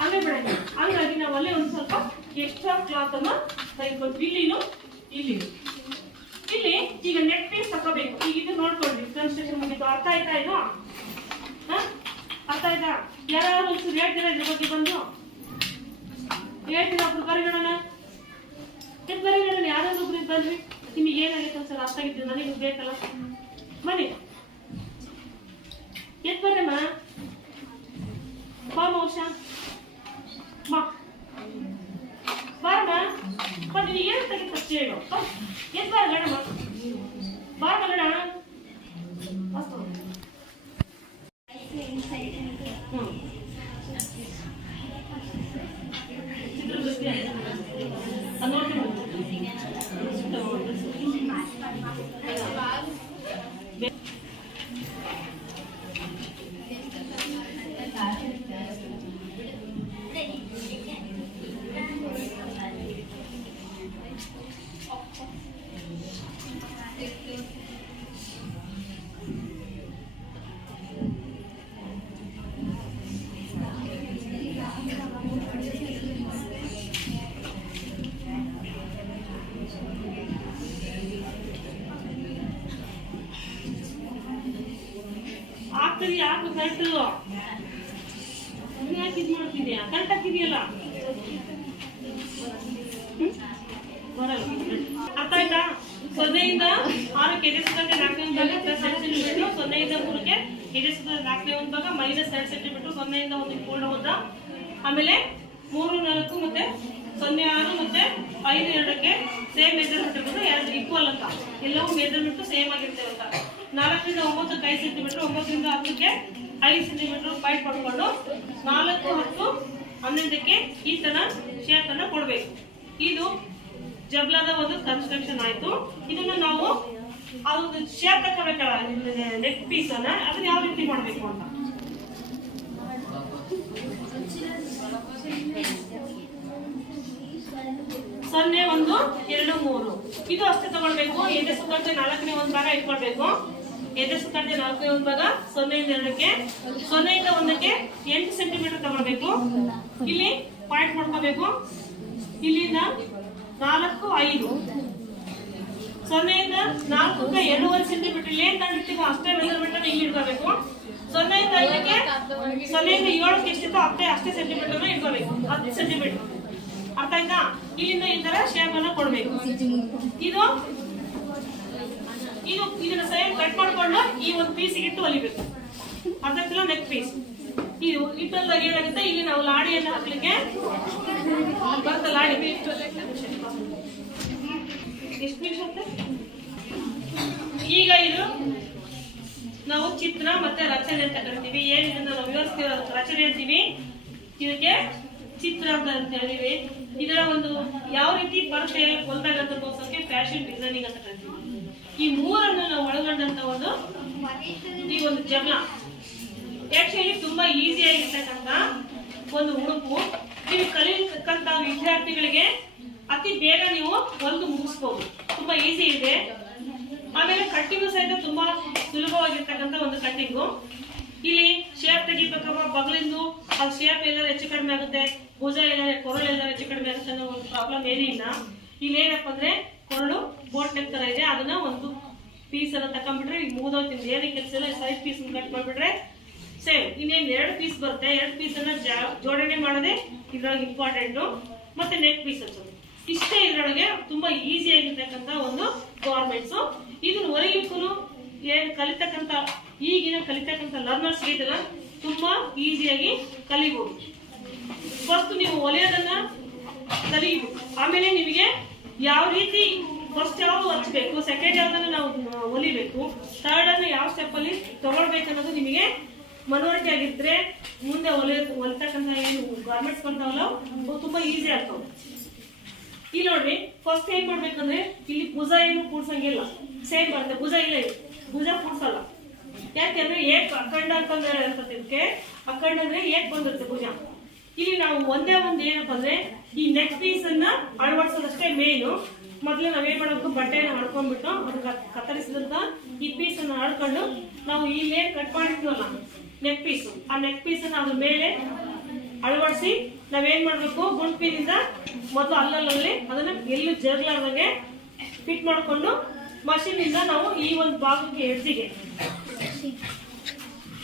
ಹಂಗೆ ಬಿಡಂಗಿಲ್ಲ. ಹಂಗಾಗಿ ನಾವು ಅಲ್ಲೇ ಒಂದು ಸ್ವಲ್ಪ ಎಕ್ಸ್ಟ್ರಾ ಕ್ಲಾತ್ ಅನ್ನ ತೆಗೆದುಕೊಳ್ತೀವಿ. ಇಲ್ಲಿ ಈಗ ನೆಕ್ ಪೀಸ್ ತಗೋಬೇಕು. ಈಗ ಇದು ನೋಡ್ಕೊಂಡ್ರಿ, ಕನ್ಸ್ಟ್ರಕ್ಷನ್ ಮುಗಿತು. ಅರ್ಥ ಆಯ್ತಾ? ಇದು ಅರ್ಥ ಆಯ್ತಾ? ಯಾರು ಒಂಚೂರು ಹೇಳ್ತೀರಾ ಇದ್ರ ಬಗ್ಗೆ? ಬಂದು ಹೇಳ್ತೀರಾ? ಒಬ್ರು ಬರಿಗಡೋಣ, ಯಾರಾದ್ರೂ ಒಬ್ರು ಬನ್ರಿ. ನಿಮಗೆ ಏನಾಗೈತೆ ಒಂದ್ಸಲ ಅರ್ಥ ಆಗಿದ್ದು ನನಗೆ ಬೇಕಲ್ಲ. ಬನ್ನಿ, ಎತ್ ಬರ್ರಮ್ಮ, ಬಾ ಮೌಷ, ಬಾ ಬಾರಮ್ಮ. ಬನ್ನಿ, ನೀವು ಏನು ತೆಗೆದು ಫಸ್ಟ್ ಹೇಳು. ಎತ್ ಬಾರ ಗಡಮ್ಮ, ಬಾರ ಗಡ. ಯಾಕೆ ಕರೆಕ್ಟ್ ಯಾಕೆ ಇದು ಮಾಡ್ತಿದ್ಯಾ? ಕರೆಕ್ಟ್ ಹಾಕಿದೆಯಲ್ಲ, ಬರಲ್ಲ. ಅರ್ಥ ಆಯ್ತಾ? 0ಯಿಂದ 6ಕ್ಕೆ ಎದೆ ಸುತ್ತಳತೆ 4ನೇ ಒಂದು ಭಾಗ ಪ್ಲಸ್ 2 ಸೆಂಟಿಮೀಟರ್, 0ಯಿಂದ 3ಕ್ಕೆ ಎದೆ ಸುತ್ತಳತೆ 4ನೇ ಒಂದು ಭಾಗ ಮೈನಸ್ 2 ಸೆಂಟಿಮೀಟರ್, 0ಯಿಂದ 1ಕ್ಕೆ ಪೂರ್ಣ ಉದ್ದ. ಆಮೇಲೆ 3, 4 ಮತ್ತೆ 0, 6 ಮತ್ತೆ 5, 2ಕ್ಕೆ ಸೇಮ್ ಮೆಜರ್ಮೆಂಟ್ ಇರ್ಬೋದು, 2 ಈಕ್ವಲ್ ಅಂತ, ಎಲ್ಲವೂ ಮೆಜರ್ಮೆಂಟ್ ಸೇಮ್ ಆಗಿರ್ತೇವೆ ಅಂತ. 4ರಿಂದ 9ಕ್ಕೆ 5 ಸೆಂಟಿಮೀಟರ್, 9ರಿಂದ 10ಕ್ಕೆ 5 ಸೆಂಟಿಮೀಟರ್ ಪಾಯಿಂಟ್ ಪಡ್ಕೊಂಡು 4, 10, 11ಕ್ಕೆ ಈ ತರ ಶೇಪ್ ಅನ್ನ ಕೊಡ್ಬೇಕು. ಇದು ಜಬ್ಲಾದ ಒಂದು ಕನ್ಸ್ಟ್ರಕ್ಷನ್ ಆಯ್ತು. ಇದನ್ನ ನಾವು ಅದೊಂದು ಶೇಪ್ ತಗೋಬೇಕಲ್ಲ, ನೆಕ್ ಪೀಸ್ ಅನ್ನ, ಅದನ್ನ ಯಾವ ರೀತಿ ಮಾಡ್ಬೇಕು ಅಂತ. 0, 1, 2, 3 ಇದು ಅಷ್ಟೇ ತಗೊಳ್ಬೇಕು. ಎದೆ ಸುತ್ತಳತೆ 4ನೇ ಒಂದು ಭಾಗ ಇಟ್ಕೊಳ್ಬೇಕು. ಎದೆ ಸುತ್ತಳತೆ 4ನೇ ಒಂದು ಭಾಗ 0ಯಿಂದ 2ಕ್ಕೆ, 0ಯಿಂದ 1ಕ್ಕೆ 8 ಸೆಂಟಿಮೀಟರ್ ತಗೊಳ್ಬೇಕು. ಇಲ್ಲಿ ಪಾಯಿಂಟ್ ಮಾಡ್ಕೋಬೇಕು. ಇಲ್ಲಿಂದ 4, 5, 0ಯಿಂದ 4ಕ್ಕೆ 2.5 ಸೆಂಟಿಮೀಟರ್ ಇಲ್ಲಿ ಏನ್ ತಂದಿರ್ತೀವೋ ಅಷ್ಟೇ ಮೆಜರ್ಮೆಂಟ್ ಅನ್ನ ಇಲ್ಲಿ ಇಟ್ಕೋಬೇಕು. 0ಯಿಂದ 5ಕ್ಕೆ 0ಯಿಂದ 7ಕ್ಕೆ ಎಷ್ಟಿತ್ತು ಅಷ್ಟೇ ಸೆಂಟಿಮೀಟರ್ ಇಟ್ಕೋಬೇಕು, 10 ಸೆಂಟಿಮೀಟರ್. ಅರ್ಥ ಆಯ್ತಾ? ಇಲ್ಲಿಂದ ಈ ತರ ಶೇಪ್ ಅನ್ನ ಕೊಡ್ಬೇಕು. ಇದನ್ನ ಸೇಮ್ ಕಟ್ ಮಾಡ್ಕೊಂಡು ಈ ಒಂದು ಪೀಸ್ ಇಟ್ಟು ಹೊಲಿಬೇಕು. ಅರ್ಧ ಕಿಲೋ ನೆಕ್ ಪೀಸ್ ಇದು ಇಟ್ಟಲ್ದಾಗ ಏನಾಗುತ್ತೆ, ಇಲ್ಲಿ ನಾವು ಲಾಡಿಯನ್ನು ಹಾಕ್ಲಿಕ್ಕೆ ಬರುತ್ತೆ. ಲಾಡಿ ಎಷ್ಟು ನಿಮಿಷ ಅಂತ? ಈಗ ಇದು ನಾವು ಚಿತ್ರ ಮತ್ತೆ ರಚನೆ ಅಂತ ಕರಿತೀವಿ. ಏನಿದೆ ನಾವು ವಿವರಿಸ್ತೀವಿ ರಚನೆ ಅಂತೀವಿ, ಇದಕ್ಕೆ ಚಿತ್ರ ಅಂತ ಹೇಳಿವಿ. ಇದರ ಒಂದು ಯಾವ ರೀತಿ ಬರುತ್ತೆ ಹೊಲ್ದಾಗ ಅಂತ ತೋರ್ಸೋಕೆ ಫ್ಯಾಷನ್ ಡಿಸೈನಿಂಗ್ ಅಂತ ಕರಿತೀವಿ. ಈ ಮೂರನ್ನು ನಾವು ಒಳಗೊಂಡಂತ ಈ ಒಂದು ಜಗಳ ಆಕ್ಚುಲಿ ತುಂಬಾ ಈಸಿ ಆಗಿರ್ತಕ್ಕಂಥ ಒಂದು ಉಡುಪು. ನೀವು ಕಲಿಯತಕ್ಕಂತ ವಿದ್ಯಾರ್ಥಿಗಳಿಗೆ ಅತಿ ಬೇಗ ನೀವು ಹೊಲಿದು ಮುಗಿಸ್ಬೋದು, ತುಂಬಾ ಈಸಿ ಇದೆ. ಆಮೇಲೆ ಕಟ್ಟಿಂಗು ಸಹಿತ ತುಂಬಾ ಸುಲಭವಾಗಿರ್ತಕ್ಕಂಥ ಒಂದು ಕಟ್ಟಿಂಗು. ಇಲ್ಲಿ ಶೇಪ್ ತೆಗಿಬೇಕಪ್ಪ ಬಗ್ಲಿಂದು, ಆ ಶೇಪ್ ಎಲ್ಲ ಹೆಚ್ಚು ಕಡಿಮೆ ಆಗುತ್ತೆ, ಭುಜ ಇದ್ದಾರೆ, ಕೊರಳು ಇದ್ದಾರೆ, ಹೆಚ್ಚು ಕಡಿಮೆ ಆಗುತ್ತೆ ಅನ್ನೋ ಒಂದು ಪ್ರಾಬ್ಲಮ್ ಏನಿಲ್ಲ. ಇಲ್ಲಿ ಏನಪ್ಪ ಅಂದ್ರೆ ಕೊರಳು ಬೋಟ್ ನೆಕ್ ತರ ಇದೆ, ಅದನ್ನ ಒಂದು ಪೀಸ್ ಅನ್ನ ತಕೊಂಡ್ಬಿಟ್ರೆ ಈಗ ಮುಗಿದೋಗ್ತೀನಿ, ಏನು ಕೆಲಸ ಇಲ್ಲ. ಸೈಡ್ ಪೀಸ್ ಕಟ್ ಮಾಡ್ಬಿಟ್ರೆ ಸೇಮ್. ಇನ್ನೇನು 2 ಪೀಸ್ ಬರುತ್ತೆ, 2 ಪೀಸ್ ಅನ್ನ ಜೋಡಣೆ ಮಾಡೋದೇ ಇದ್ರೊಳಗೆ ಇಂಪಾರ್ಟೆಂಟು. ಮತ್ತೆ ನೆಕ್ ಪೀಸ್ ಹಚ್ಚೋದು, ಇಷ್ಟೇ ಇದ್ರೊಳಗೆ ತುಂಬಾ ಈಸಿ ಆಗಿರ್ತಕ್ಕಂಥ ಒಂದು ಗಾರ್ಮೆಂಟ್ಸ್. ಇದನ್ನ ಹೊಲಿಲಿಕ್ಕೂ ಏನು ಕಲಿತಕ್ಕಂಥ ಈಗಿನ ಕಲಿತಕ್ಕಂಥ ಲರ್ನರ್ಸ್ ಇದೆಲ್ಲ ತುಂಬಾ ಈಸಿಯಾಗಿ ಕಲಿಬಹುದು. ಫಸ್ಟ್ ನೀವು ಹೊಲಿಯೋದನ್ನ ಕಲಿಬೇಕು, ಆಮೇಲೆ ನಿಮಗೆ ಯಾವ ರೀತಿ ಫಸ್ಟ್ ಯಾವ್ದು ಹಚ್ಬೇಕು, ಸೆಕೆಂಡ್ ಯಾವ್ದನ್ನ ನಾವು ಹೊಲಿಬೇಕು, ಥರ್ಡ್ ಅನ್ನ ಯಾವ ಸ್ಟೆಪ್ ಅಲ್ಲಿ ತಗೊಳ್ಬೇಕು ಅನ್ನೋದು ನಿಮಗೆ ಮನವರಿಕೆ ಆಗಿದ್ರೆ ಮುಂದೆ ಹೊಲಿತಕ್ಕಂಥ ಏನು ಗಾರ್ಮೆಂಟ್ಸ್ ಬರ್ತಾವಲ್ಲ ತುಂಬಾ ಈಸಿ ಆಗ್ತಾವ. ಇಲ್ಲಿ ನೋಡ್ರಿ, ಫಸ್ಟ್ ಏನ್ ಮಾಡ್ಬೇಕಂದ್ರೆ ಇಲ್ಲಿ ಭುಜ ಏನು ಕೂಡ್ಸಂಗಿಲ್ಲ, ಸೇಮ್ ಬರುತ್ತೆ. ಭುಜ ಇಲ್ಲ, ಭುಜ ಕೂಡ್ಸಲ್ಲ. ಯಾಕೆಂದ್ರೆ ಏಕ್ ಅಖಂಡ ಅಂತಂದ್ರೆ ಇದಕ್ಕೆ ಅಖಂಡ ಅಂದ್ರೆ ಏಕ್ ಬಂದಿರುತ್ತೆ ಭುಜ. ಇಲ್ಲಿ ನಾವು ಒಂದೇ ಒಂದು ಏನಪ್ಪ ಅಂದ್ರೆ ಈ ನೆಕ್ ಪೀಸ್ ಅನ್ನ ಅಳವಡಿಸೋದಷ್ಟೇ ಮೇನು. ಮೊದ್ಲು ನಾವೇನ್ ಮಾಡಬೇಕು, ಬಟ್ಟೆನ ಹಡ್ಕೊಂಡ್ಬಿಟ್ಟು ಅದಕ್ಕೆ ಕತ್ತರಿಸಿದಂತ ಈ ಪೀಸ್ ಅನ್ನ ಹಡ್ಕೊಂಡು ನಾವು ಇಲ್ಲೇ ಕಟ್ ಮಾಡಿರ್ತೀವಲ್ಲ ನೆಕ್ ಪೀಸ್, ಆ ನೆಕ್ ಪೀಸ್ ಅನ್ನ ಅದ್ರ ಮೇಲೆ ಅಳವಡಿಸಿ ನಾವೇನ್ ಮಾಡ್ಬೇಕು, ಗುಂಡ್ಪಿನಿಂದ ಮೊದಲು ಅಲ್ಲಲ್ಲಿ ಅದನ್ನ ಎಲ್ಲೂ ಜರ್ಲಾರ್ದಂಗೆ ಫಿಟ್ ಮಾಡ್ಕೊಂಡು ಮಷೀನ್ ಇಂದ ನಾವು ಈ ಒಂದು ಭಾಗಕ್ಕೆ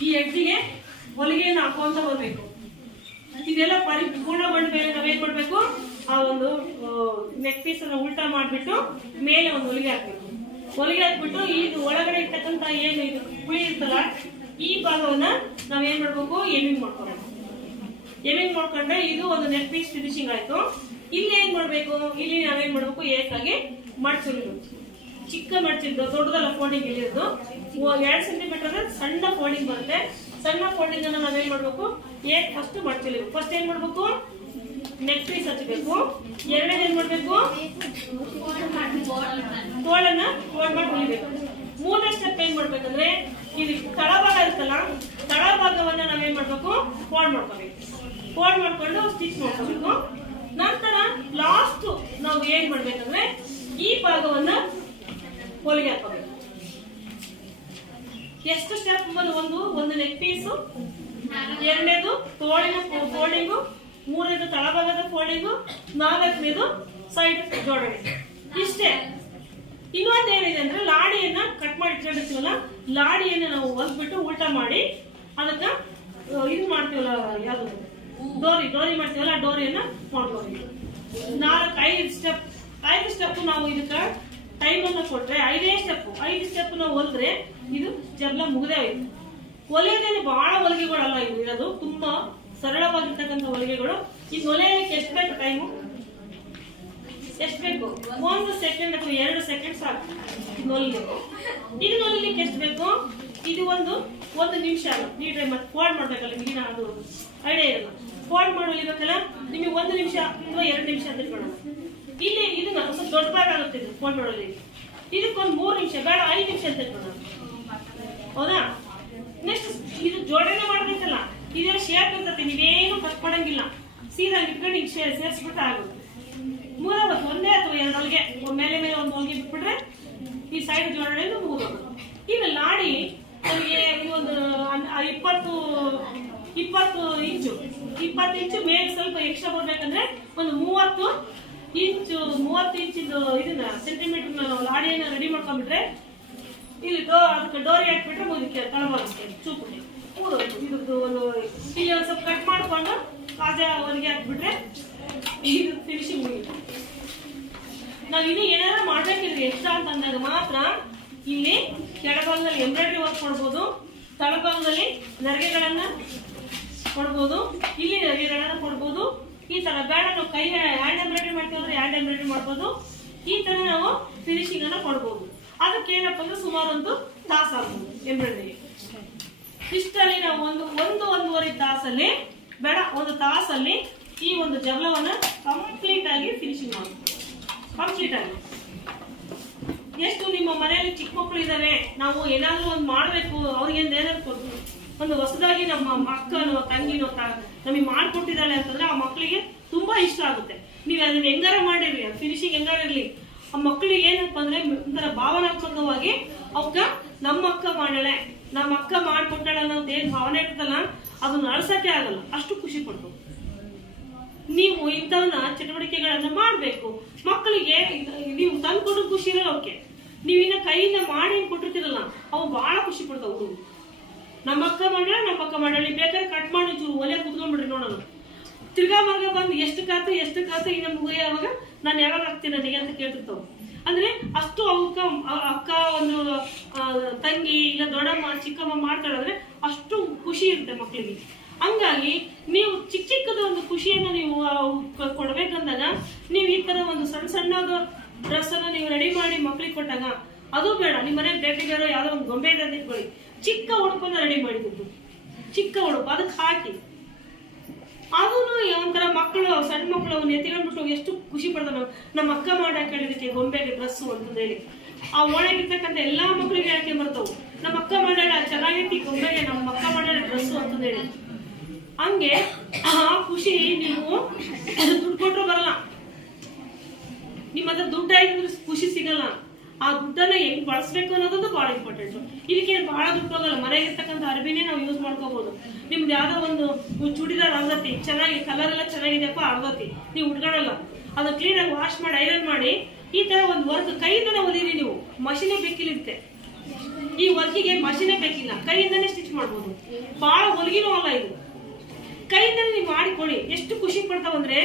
ಈ ಎಡ್ಜಿಗೆ ಹೊಲಿಗೆಯನ್ನು ಹಾಕೊಂತ ಬರ್ಬೇಕು. ಇದೆಲ್ಲ ಪರಿಪೂರ್ಣಗೊಂಡ ಮೇಲೆ ನಾವೇನ್ ಮಾಡ್ಬೇಕು, ಆ ಒಂದು ನೆಕ್ ಪೀಸ್ ಅನ್ನ ಉಲ್ಟಾ ಮಾಡ್ಬಿಟ್ಟು ಮೇಲೆ ಒಂದು ಹೊಲಿಗೆ ಹಾಕ್ಬೇಕು. ಹೊಲಿಗೆ ಹಾಕ್ಬಿಟ್ಟು ಇದು ಒಳಗಡೆ ಇರ್ತಕ್ಕಂತ ಏನು ಇದು ಕುಳಿ ಇರ್ತಲ್ಲ, ಈ ಭಾಗವನ್ನ ನಾವೇನ್ ಮಾಡ್ಬೇಕು, ಎಮಿಂಗ್ ಮಾಡ್ಕೋಬೇಕು. ಎಮಿಂಗ್ ಮಾಡ್ಕೊಂಡ್ರೆ ಇದು ಒಂದು ನೆಕ್ ಪೀಸ್ ಫಿನಿಶಿಂಗ್ ಆಯ್ತು. ಇಲ್ಲಿ ಏನ್ ಮಾಡ್ಬೇಕು, ಇಲ್ಲಿ ನಾವೇನ್ ಮಾಡ್ಬೇಕು, ಏಕಾಗಿ ಮಡ್ಚಿರೋದು, ಚಿಕ್ಕ ಮಡ್ಚಿದ್ದು, ದೊಡ್ಡದಲ್ಲ ಫೋಲ್ಡಿಂಗ್ ಇಲ್ಲಿರೋದು. 2 ಸೆಂಟಿಮೀಟರ್ ಸಣ್ಣ ಫೋಲ್ಡಿಂಗ್ ಬರುತ್ತೆ. ಸಣ್ಣ ಫೋಲ್ಡಿಂಗ್ ಅನ್ನ ನಾವೇನ್ ಮಾಡ್ಬೇಕು, ಫಸ್ಟ್ ಮಡ್ಚಿರ್ಬೇಕು. ಫಸ್ಟ್ ಏನ್ ಮಾಡ್ಬೇಕು, ನೆಕ್ ಪೀಸ್ ಹಚ್ಚಬೇಕು. ಎರಡನೇದು ಏನ್ ಮಾಡ್ಬೇಕು, ತೋಳನ್ನ ಫೋಲ್ಡ್ ಮಾಡಿ ಹೊಲಿಬೇಕು. ಮೂರನೇ ಸ್ಟೆಪ್ ಏನ್ ಮಾಡ್ಬೇಕಂದ್ರೆ ಇದು ತಳಭಾಗ ಇರುತ್ತಲ್ಲ, ತಳಭಾಗವನ್ನ ನಾವೇನ್ ಮಾಡ್ಬೇಕು, ಫೋಲ್ಡ್ ಮಾಡ್ಕೋಬೇಕು. ಫೋಲ್ಡ್ ಮಾಡ್ಕೊಂಡು ಸ್ಟಿಚ್ ಮಾಡ್ಕೋಬೇಕು. ನಂತರ ಲಾಸ್ಟ್ ನಾವು ಏನ್ ಮಾಡ್ಬೇಕಂದ್ರೆ ಈ ಭಾಗವನ್ನ ಹೊಲಿಗೆ ಹಾಕೋಬೇಕು. ಎಷ್ಟು ಸ್ಟೆಪ್, ಒಂದು ನೆಕ್ ಪೀಸು, ಎರಡನೇದು ತೋಳಿನ ಫೋಲ್ಡಿಂಗು, ಮೂರನೇದು ತಳಭಾಗದ ಫೋಲ್ಡಿಂಗು, ನಾಲ್ಕನೇದು ಸೈಡ್ ಜೋಡಣೆ. ಇಷ್ಟೇ. ಇನ್ನೊಂದು ಏನಿದೆ ಅಂದ್ರೆ ಲಾಡಿಯನ್ನ ಕಟ್ ಮಾಡಿ ಇಟ್ಕೊಂಡಿರ್ತೀವಲ್ಲ, ಲಾಡಿಯನ್ನ ನಾವು ಹೊಲ್ಬಿಟ್ಟು ಉಲ್ಟಾ ಮಾಡಿ ಅದಕ್ಕ ಇದು ಮಾಡ್ತೀವಲ್ಲ, ಯಾವ್ದು ಡೋರಿ ಮಾಡ್ತೀವಲ್ಲ, ಡೋರಿಯನ್ನ ಮಾಡ್ಕೋಬೇಕು. 5 ಸ್ಟೆಪ್ ನಾವು ಇದಕ್ಕ ಟೈಮ್ ಅನ್ನ ಕೊಟ್ರೆ 5 ಸ್ಟೆಪ್ ನಾವು ಹೊಲಿದ್ರೆ ಇದು ಜರ್ಲ ಮುಗ್ದೇ ಹೋಯ್ತು. ಹೊಲಿಯೋದೇನು ಬಹಳ ಹೊಲಿಗೆಗಳಲ್ಲ ಇದು ಇರೋದು, ತುಂಬಾ ಸರಳವಾಗಿರ್ತಕ್ಕಂಥ ಹೊಲಿಗೆಗಳು. ಈ ಹೊಲಿಯಲಿಕ್ಕೆ ಎಷ್ಟು ಬೇಕು ಟೈಮು, ಎಷ್ಟು ಬೇಕು, 1 ಸೆಕೆಂಡ್ ಅಥವಾ 2 ಸೆಕೆಂಡ್ ಸಾಕು ಹೊಲಿಲಿಕ್ಕೆ. ಇದು ಹೊಲಿಲಿಕ್ಕೆ ಎಷ್ಟು ಬೇಕು, ಇದು ಒಂದು ನಿಮಿಷ ನೀಟಾಗಿ ಮತ್ತೆ ಫೋಲ್ಡ್ ಮಾಡ್ಬೇಕಲ್ಲ, ಈಗ ಅದು ಐಡಿಯಾ ಇರಲ್ಲ. ಫೋಲ್ಡ್ ಮಾಡಿ ಹೊಲಿಬೇಕಲ್ಲ, ನಿಮಗೆ 1 ನಿಮಿಷ ಅಥವಾ 2 ನಿಮಿಷ ಅಂತ ಇಟ್ಕೊಳ್ಳೋಣ. ಇಲ್ಲಿ ಇದನ್ನ ಸ್ವಲ್ಪ ದೊಡ್ಡ ಭಾಗ ಆಗುತ್ತೆ ಇದು ಫೋಲ್ಡ್ ಮಾಡೋದು. ಇದಕ್ಕೊಂದು 3 ನಿಮಿಷ ಬೇಡ, 5 ನಿಮಿಷ ಅಂತ ಇಟ್ಕೊಳ್ಳೋಣ. ಹೌದಾ? ನೆಕ್ಸ್ಟ್ ಇದು ಜೋಡಣೆ ಮಾಡ್ಬೇಕಲ್ಲ, ಇದೆಲ್ಲ ಶೇಪ್ ಇರ್ತದೆ, ನೀವೇನು ಕಟ್ ಮಾಡಂಗಿಲ್ಲ, ಸೀದಾ ಇಟ್ಕೊಂಡು ಈಗ ಸೇರಿಸ್ಬಿಟ್ಟು ಆಗುತ್ತೆ. ಮೂರಾವತ್ತು ಒಂದೇ ಅಥವಾ 2 ಹೊಲಿಗೆ ಮೇಲೆ ಒಂದು ಹೊಲಿಗೆ ಬಿಟ್ಬಿಟ್ರೆ ಈ ಸೈಡ್ ಜೋಡಣೆ ಮುಗಿದೋದು. ಈಗ ಲಾಡಿ ನಮಗೆ ಒಂದು 20 ಇಂಚು ಮೇಲೆ ಸ್ವಲ್ಪ ಎಕ್ಸ್ಟ್ರಾ ಬರ್ಬೇಕಂದ್ರೆ ಒಂದು 30 ಇಂಚಿಂದು ಇದನ್ನ ಸೆಂಟಿಮೀಟರ್ ಲಾಡಿಯನ್ನ ರೆಡಿ ಮಾಡ್ಕೊಂಡ್ಬಿಟ್ರೆ ಇಲ್ಲಿ ಅದಕ್ಕೆ ಡೋರಿ ಹಾಕ್ಬಿಟ್ರೆ ಮುಗಿದಕ್ಕೆ ತಳಬಾಗುತ್ತೆ ಚೂಪಿಗೆ ಮುಗಿದೋಯ್ತು. ಇದ್ರದ್ದು ಒಂದು ಇಲ್ಲಿ ಒಂದು ಸ್ವಲ್ಪ ಕಟ್ ಮಾಡ್ಕೊಂಡು ಕಾಜಾ ಹೊಲಿಗೆ ಹಾಕ್ಬಿಟ್ರೆ ಇದು ಫಿನಿಶಿಂಗ್ ಮುಗಿತು. ನಾವು ಇನ್ನು ಏನಾರ ಮಾಡ್ಬೇಕಿದ್ರೆ ಎಕ್ಸ್ಟ್ರಾ ಅಂತ ಅಂದಾಗ ಮಾತ್ರ ಇಲ್ಲಿ ಕೆಳಭಾಗದಲ್ಲಿ ಎಂಬ್ರಾಯ್ಡ್ರಿ ವರ್ಕ್ ಮಾಡ್ಬೋದು, ತಳಭಾಗದಲ್ಲಿ ನರಿಗೆಗಳನ್ನ ಕೊಡ್ಬೋದು, ಇಲ್ಲಿ ನರಿಗೆಗಳನ್ನ ಕೊಡ್ಬೋದು. ಈ ತರ ಬೇಡ ನಾವು ಕೈ ಹ್ಯಾಂಡ್ ಎಂಬ್ರಾಯ್ಡ್ರಿ ಮಾಡ್ತೀವಿ ಅಂದ್ರೆ ಹ್ಯಾಂಡ್ ಎಂಬ್ರಾಯ್ಡ್ರಿ ಮಾಡ್ಬೋದು. ಈ ತರ ನಾವು ಫಿನಿಶಿಂಗ್ ಅನ್ನ ಕೊಡ್ಬೋದು. ಅದಕ್ಕೆ ಏನಪ್ಪ ಅಂದ್ರೆ ಸುಮಾರು 1 ತಾಸು ಆಗ್ಬೋದು ಎಂಬ್ರಾಯ್ಡ್ರಿಗೆ. ಇಷ್ಟರಲ್ಲಿ ನಾವು ಒಂದೂವರೆ ತಾಸಲ್ಲಿ ಬೇಡ 1 ತಾಸಲ್ಲಿ ಈ ಒಂದು ಜಬಲವನ್ನ ಕಂಪ್ಲೀಟ್ ಆಗಿ ಫಿನಿಶಿಂಗ್ ಮಾಡ್ಬೋದು. ಕಂಪ್ಲೀಟ್ ಆಗಿ ಎಷ್ಟು ನಿಮ್ಮ ಮನೆಯಲ್ಲಿ ಚಿಕ್ಕ ಮಕ್ಕಳು ಇದಾವೆ, ನಾವು ಏನಾದ್ರೂ ಒಂದು ಮಾಡ್ಬೇಕು, ಅವ್ರಿಗೆ ಏನಾದ್ರು ಒಂದು ಹೊಸದಾಗಿ ನಮ್ಮ ಅಕ್ಕನೋ ತಂಗಿನೋ ನಮಗೆ ಮಾಡ್ಕೊಟ್ಟಿದ್ದಾಳೆ ಅಂತಂದ್ರೆ ಆ ಮಕ್ಕಳಿಗೆ ತುಂಬಾ ಇಷ್ಟ ಆಗುತ್ತೆ. ನೀವು ಅದನ್ನ ಹೆಂಗಾರ ಮಾಡಿರ್ಲಿ, ಫಿನಿಶಿಂಗ್ ಹೆಂಗಾರ ಇರ್ಲಿ, ಆ ಮಕ್ಕಳಿಗೆ ಏನಪ್ಪ ಅಂದ್ರೆ ಒಂಥರ ಭಾವನಾತ್ಮಕವಾಗಿ ಅವಕ್ಕ ನಮ್ಮ ಅಕ್ಕ ಮಾಡಳೆ, ನಮ್ಮ ಅಕ್ಕ ಮಾಡ್ಕೊಟ್ಟಾಳೆ ಅನ್ನೋದು ಏನ್ ಭಾವನೆ ಇರ್ತಲ್ಲ, ಅದನ್ನ ಅಳ್ಸಕ್ಕೆ ಆಗಲ್ಲ, ಅಷ್ಟು ಖುಷಿ ಪಡ್ತು. ನೀವು ಇಂಥವನ್ನ ಚಟುವಟಿಕೆಗಳನ್ನ ಮಾಡ್ಬೇಕು. ಮಕ್ಕಳಿಗೆ ನೀವು ತಂದು ಕೊಟ್ಟರು ಖುಷಿ ಇರಲ್ಲ ಅವಕ್ಕೆ, ನೀವು ಇನ್ನ ಕೈಯಿಂದ ಮಾಡಿ ಕೊಟ್ಟಿರ್ತಿರಲ್ಲ ಅವು ಬಹಳ ಖುಷಿ ಪಡ್ತಾವ. ಹುಡುಗ ನಮ್ಮ ಅಕ್ಕ ಮಾಡಲಿ ಬೇಕಾದ್ರೆ ಕಟ್ ಮಾಡಿ ಚೂರು ಒಲೆ ಕುತ್ಕೊಂಡ್ಬಿಡ್ರಿ ನೋಡೋಣ. ತಿರ್ಗಾ ಮಗ ಬಂದು ಎಷ್ಟು ಕಾತು ಇನ್ನ ಮುಗಿಯ ಅವಾಗ ನಾನು ಯಾವಾಗ ಆಗ್ತೀನಿ ನನಗೆ ಅಂತ ಕೇಳ್ತಿರ್ತಾವ. ಅಂದ್ರೆ ಅಷ್ಟು ಅವಕ್ಕ ಅಕ್ಕ ಒಂದು ತಂಗಿ ಇಲ್ಲ ದೊಡ್ಡಮ್ಮ ಚಿಕ್ಕಮ್ಮ ಮಾಡ್ತಾಳಂದ್ರೆ ಅಷ್ಟು ಖುಷಿ ಇರುತ್ತೆ ಮಕ್ಕಳಿಗೆ. ಹಂಗಾಗಿ ನೀವು ಚಿಕ್ಕದ ಒಂದು ಖುಷಿಯನ್ನ ನೀವು ಕೊಡ್ಬೇಕಂದಾಗ ನೀವು ಈ ತರ ಒಂದು ಸಣ್ಣದ ಡ್ರೆಸ್ ಅನ್ನ ನೀವು ರೆಡಿ ಮಾಡಿ ಮಕ್ಳಿಗೆ ಕೊಟ್ಟಾಗ ಅದು ಬೇಡ. ನಿಮ್ಮ ಮನೆ ಬೇಟೆಗಾರೋ ಯಾವ್ದೋ ಒಂದು ಗೊಂಬೆ ಇಟ್ಕೊಳ್ಳಿ, ಚಿಕ್ಕ ಉಡುಪನ್ನ ರೆಡಿ ಮಾಡಿದ್ದು, ಚಿಕ್ಕ ಉಡುಪು ಅದಕ್ಕೆ ಹಾಕಿ ಅದನ್ನು ಒಂಥರ ಮಕ್ಕಳು ಸಣ್ಣ ಮಕ್ಕಳು ಅವ್ನು ಎತ್ತಿಕೊಂಡ್ಬಿಟ್ಟು ಎಷ್ಟು ಖುಷಿ ಪಡ್ತಾವ. ನಮ್ಮ ಅಕ್ಕ ಮಾಡಾಕ ಹೇಳಿದಕ್ಕೆ ಗೊಂಬೆಗೆ ಡ್ರೆಸ್ಸು ಅಂತ ಹೇಳಿ ಆ ಒಳಗಿರ್ತಕ್ಕಂಥ ಎಲ್ಲಾ ಮಕ್ಕಳಿಗೆ ಯಾಕೆ ಬರ್ತಾವು, ನಮ್ಮ ಅಕ್ಕ ಮಾಡ್ಯಾಳ ಚೆನ್ನಾಗೈತಿ ಗೊಂಬೆಗೆ, ನಮ್ಮ ಅಕ್ಕ ಮಾಡ್ಯಾಳ ಡ್ರೆಸ್ಸು ಅಂತ ಹೇಳಿ. ಹಂಗೆ ಆ ಖುಷಿ ನೀವು ದುಡ್ಡು ಕೊಟ್ಟರು ಬರಲ್ಲ. ನಿಮ್ಮ ಹತ್ರ ದುಡ್ಡು ಆಗಿದ್ರೆ ಖುಷಿ ಸಿಗಲ್ಲ. ಆ ದುಡ್ಡನ್ನ ಹೆಂಗ್ ಬಳಸ್ಬೇಕು ಅನ್ನೋದೊಂದು ಬಹಳ ಇಂಪಾರ್ಟೆಂಟ್. ಇದಕ್ಕೆ ಬಹಳ ದುಡ್ಡು ಹೋಗಲ್ಲ, ಮನೆಗಿರ್ತಕ್ಕಂಥ ಅರ್ಬಿನೇ ನಾವು ಯೂಸ್ ಮಾಡ್ಕೋಬಹುದು. ನಿಮ್ದು ಯಾವ್ದೋ ಒಂದು ಚೂಡಿದಾರ್ ಅರ್ಧತಿ ಚೆನ್ನಾಗಿ ಕಲರ್ ಎಲ್ಲ ಚೆನ್ನಾಗಿದೆಯಪ್ಪ ಅರ್ಧತಿ ನೀವು ಉಟ್ಕೊಳ್ಳಲ್ಲ, ಅದು ಕ್ಲೀನ್ ಆಗಿ ವಾಶ್ ಮಾಡಿ ಐರನ್ ಮಾಡಿ ಈ ತರ ಒಂದು ವರ್ಕ್ ಕೈಯಿಂದನೇ ಹೊಲಿರಿ. ನೀವು ಮಷೀನೇ ಬೇಕಿರುತ್ತೆ, ಈ ವರ್ಕಿಗೆ ಮಷೀನೇ ಬೇಕಿಲ್ಲ, ಕೈಯಿಂದನೇ ಸ್ಟಿಚ್ ಮಾಡ್ಬೋದು. ಬಹಳ ಹೊಲಿಗೆನೂ ಅಲ್ಲ ಇದು, ಕೈಯಿಂದನೇ ನೀವು ಮಾಡಿಕೊಡಿ. ಎಷ್ಟು ಖುಷಿ ಪಡ್ತಾವಂದ್ರೆ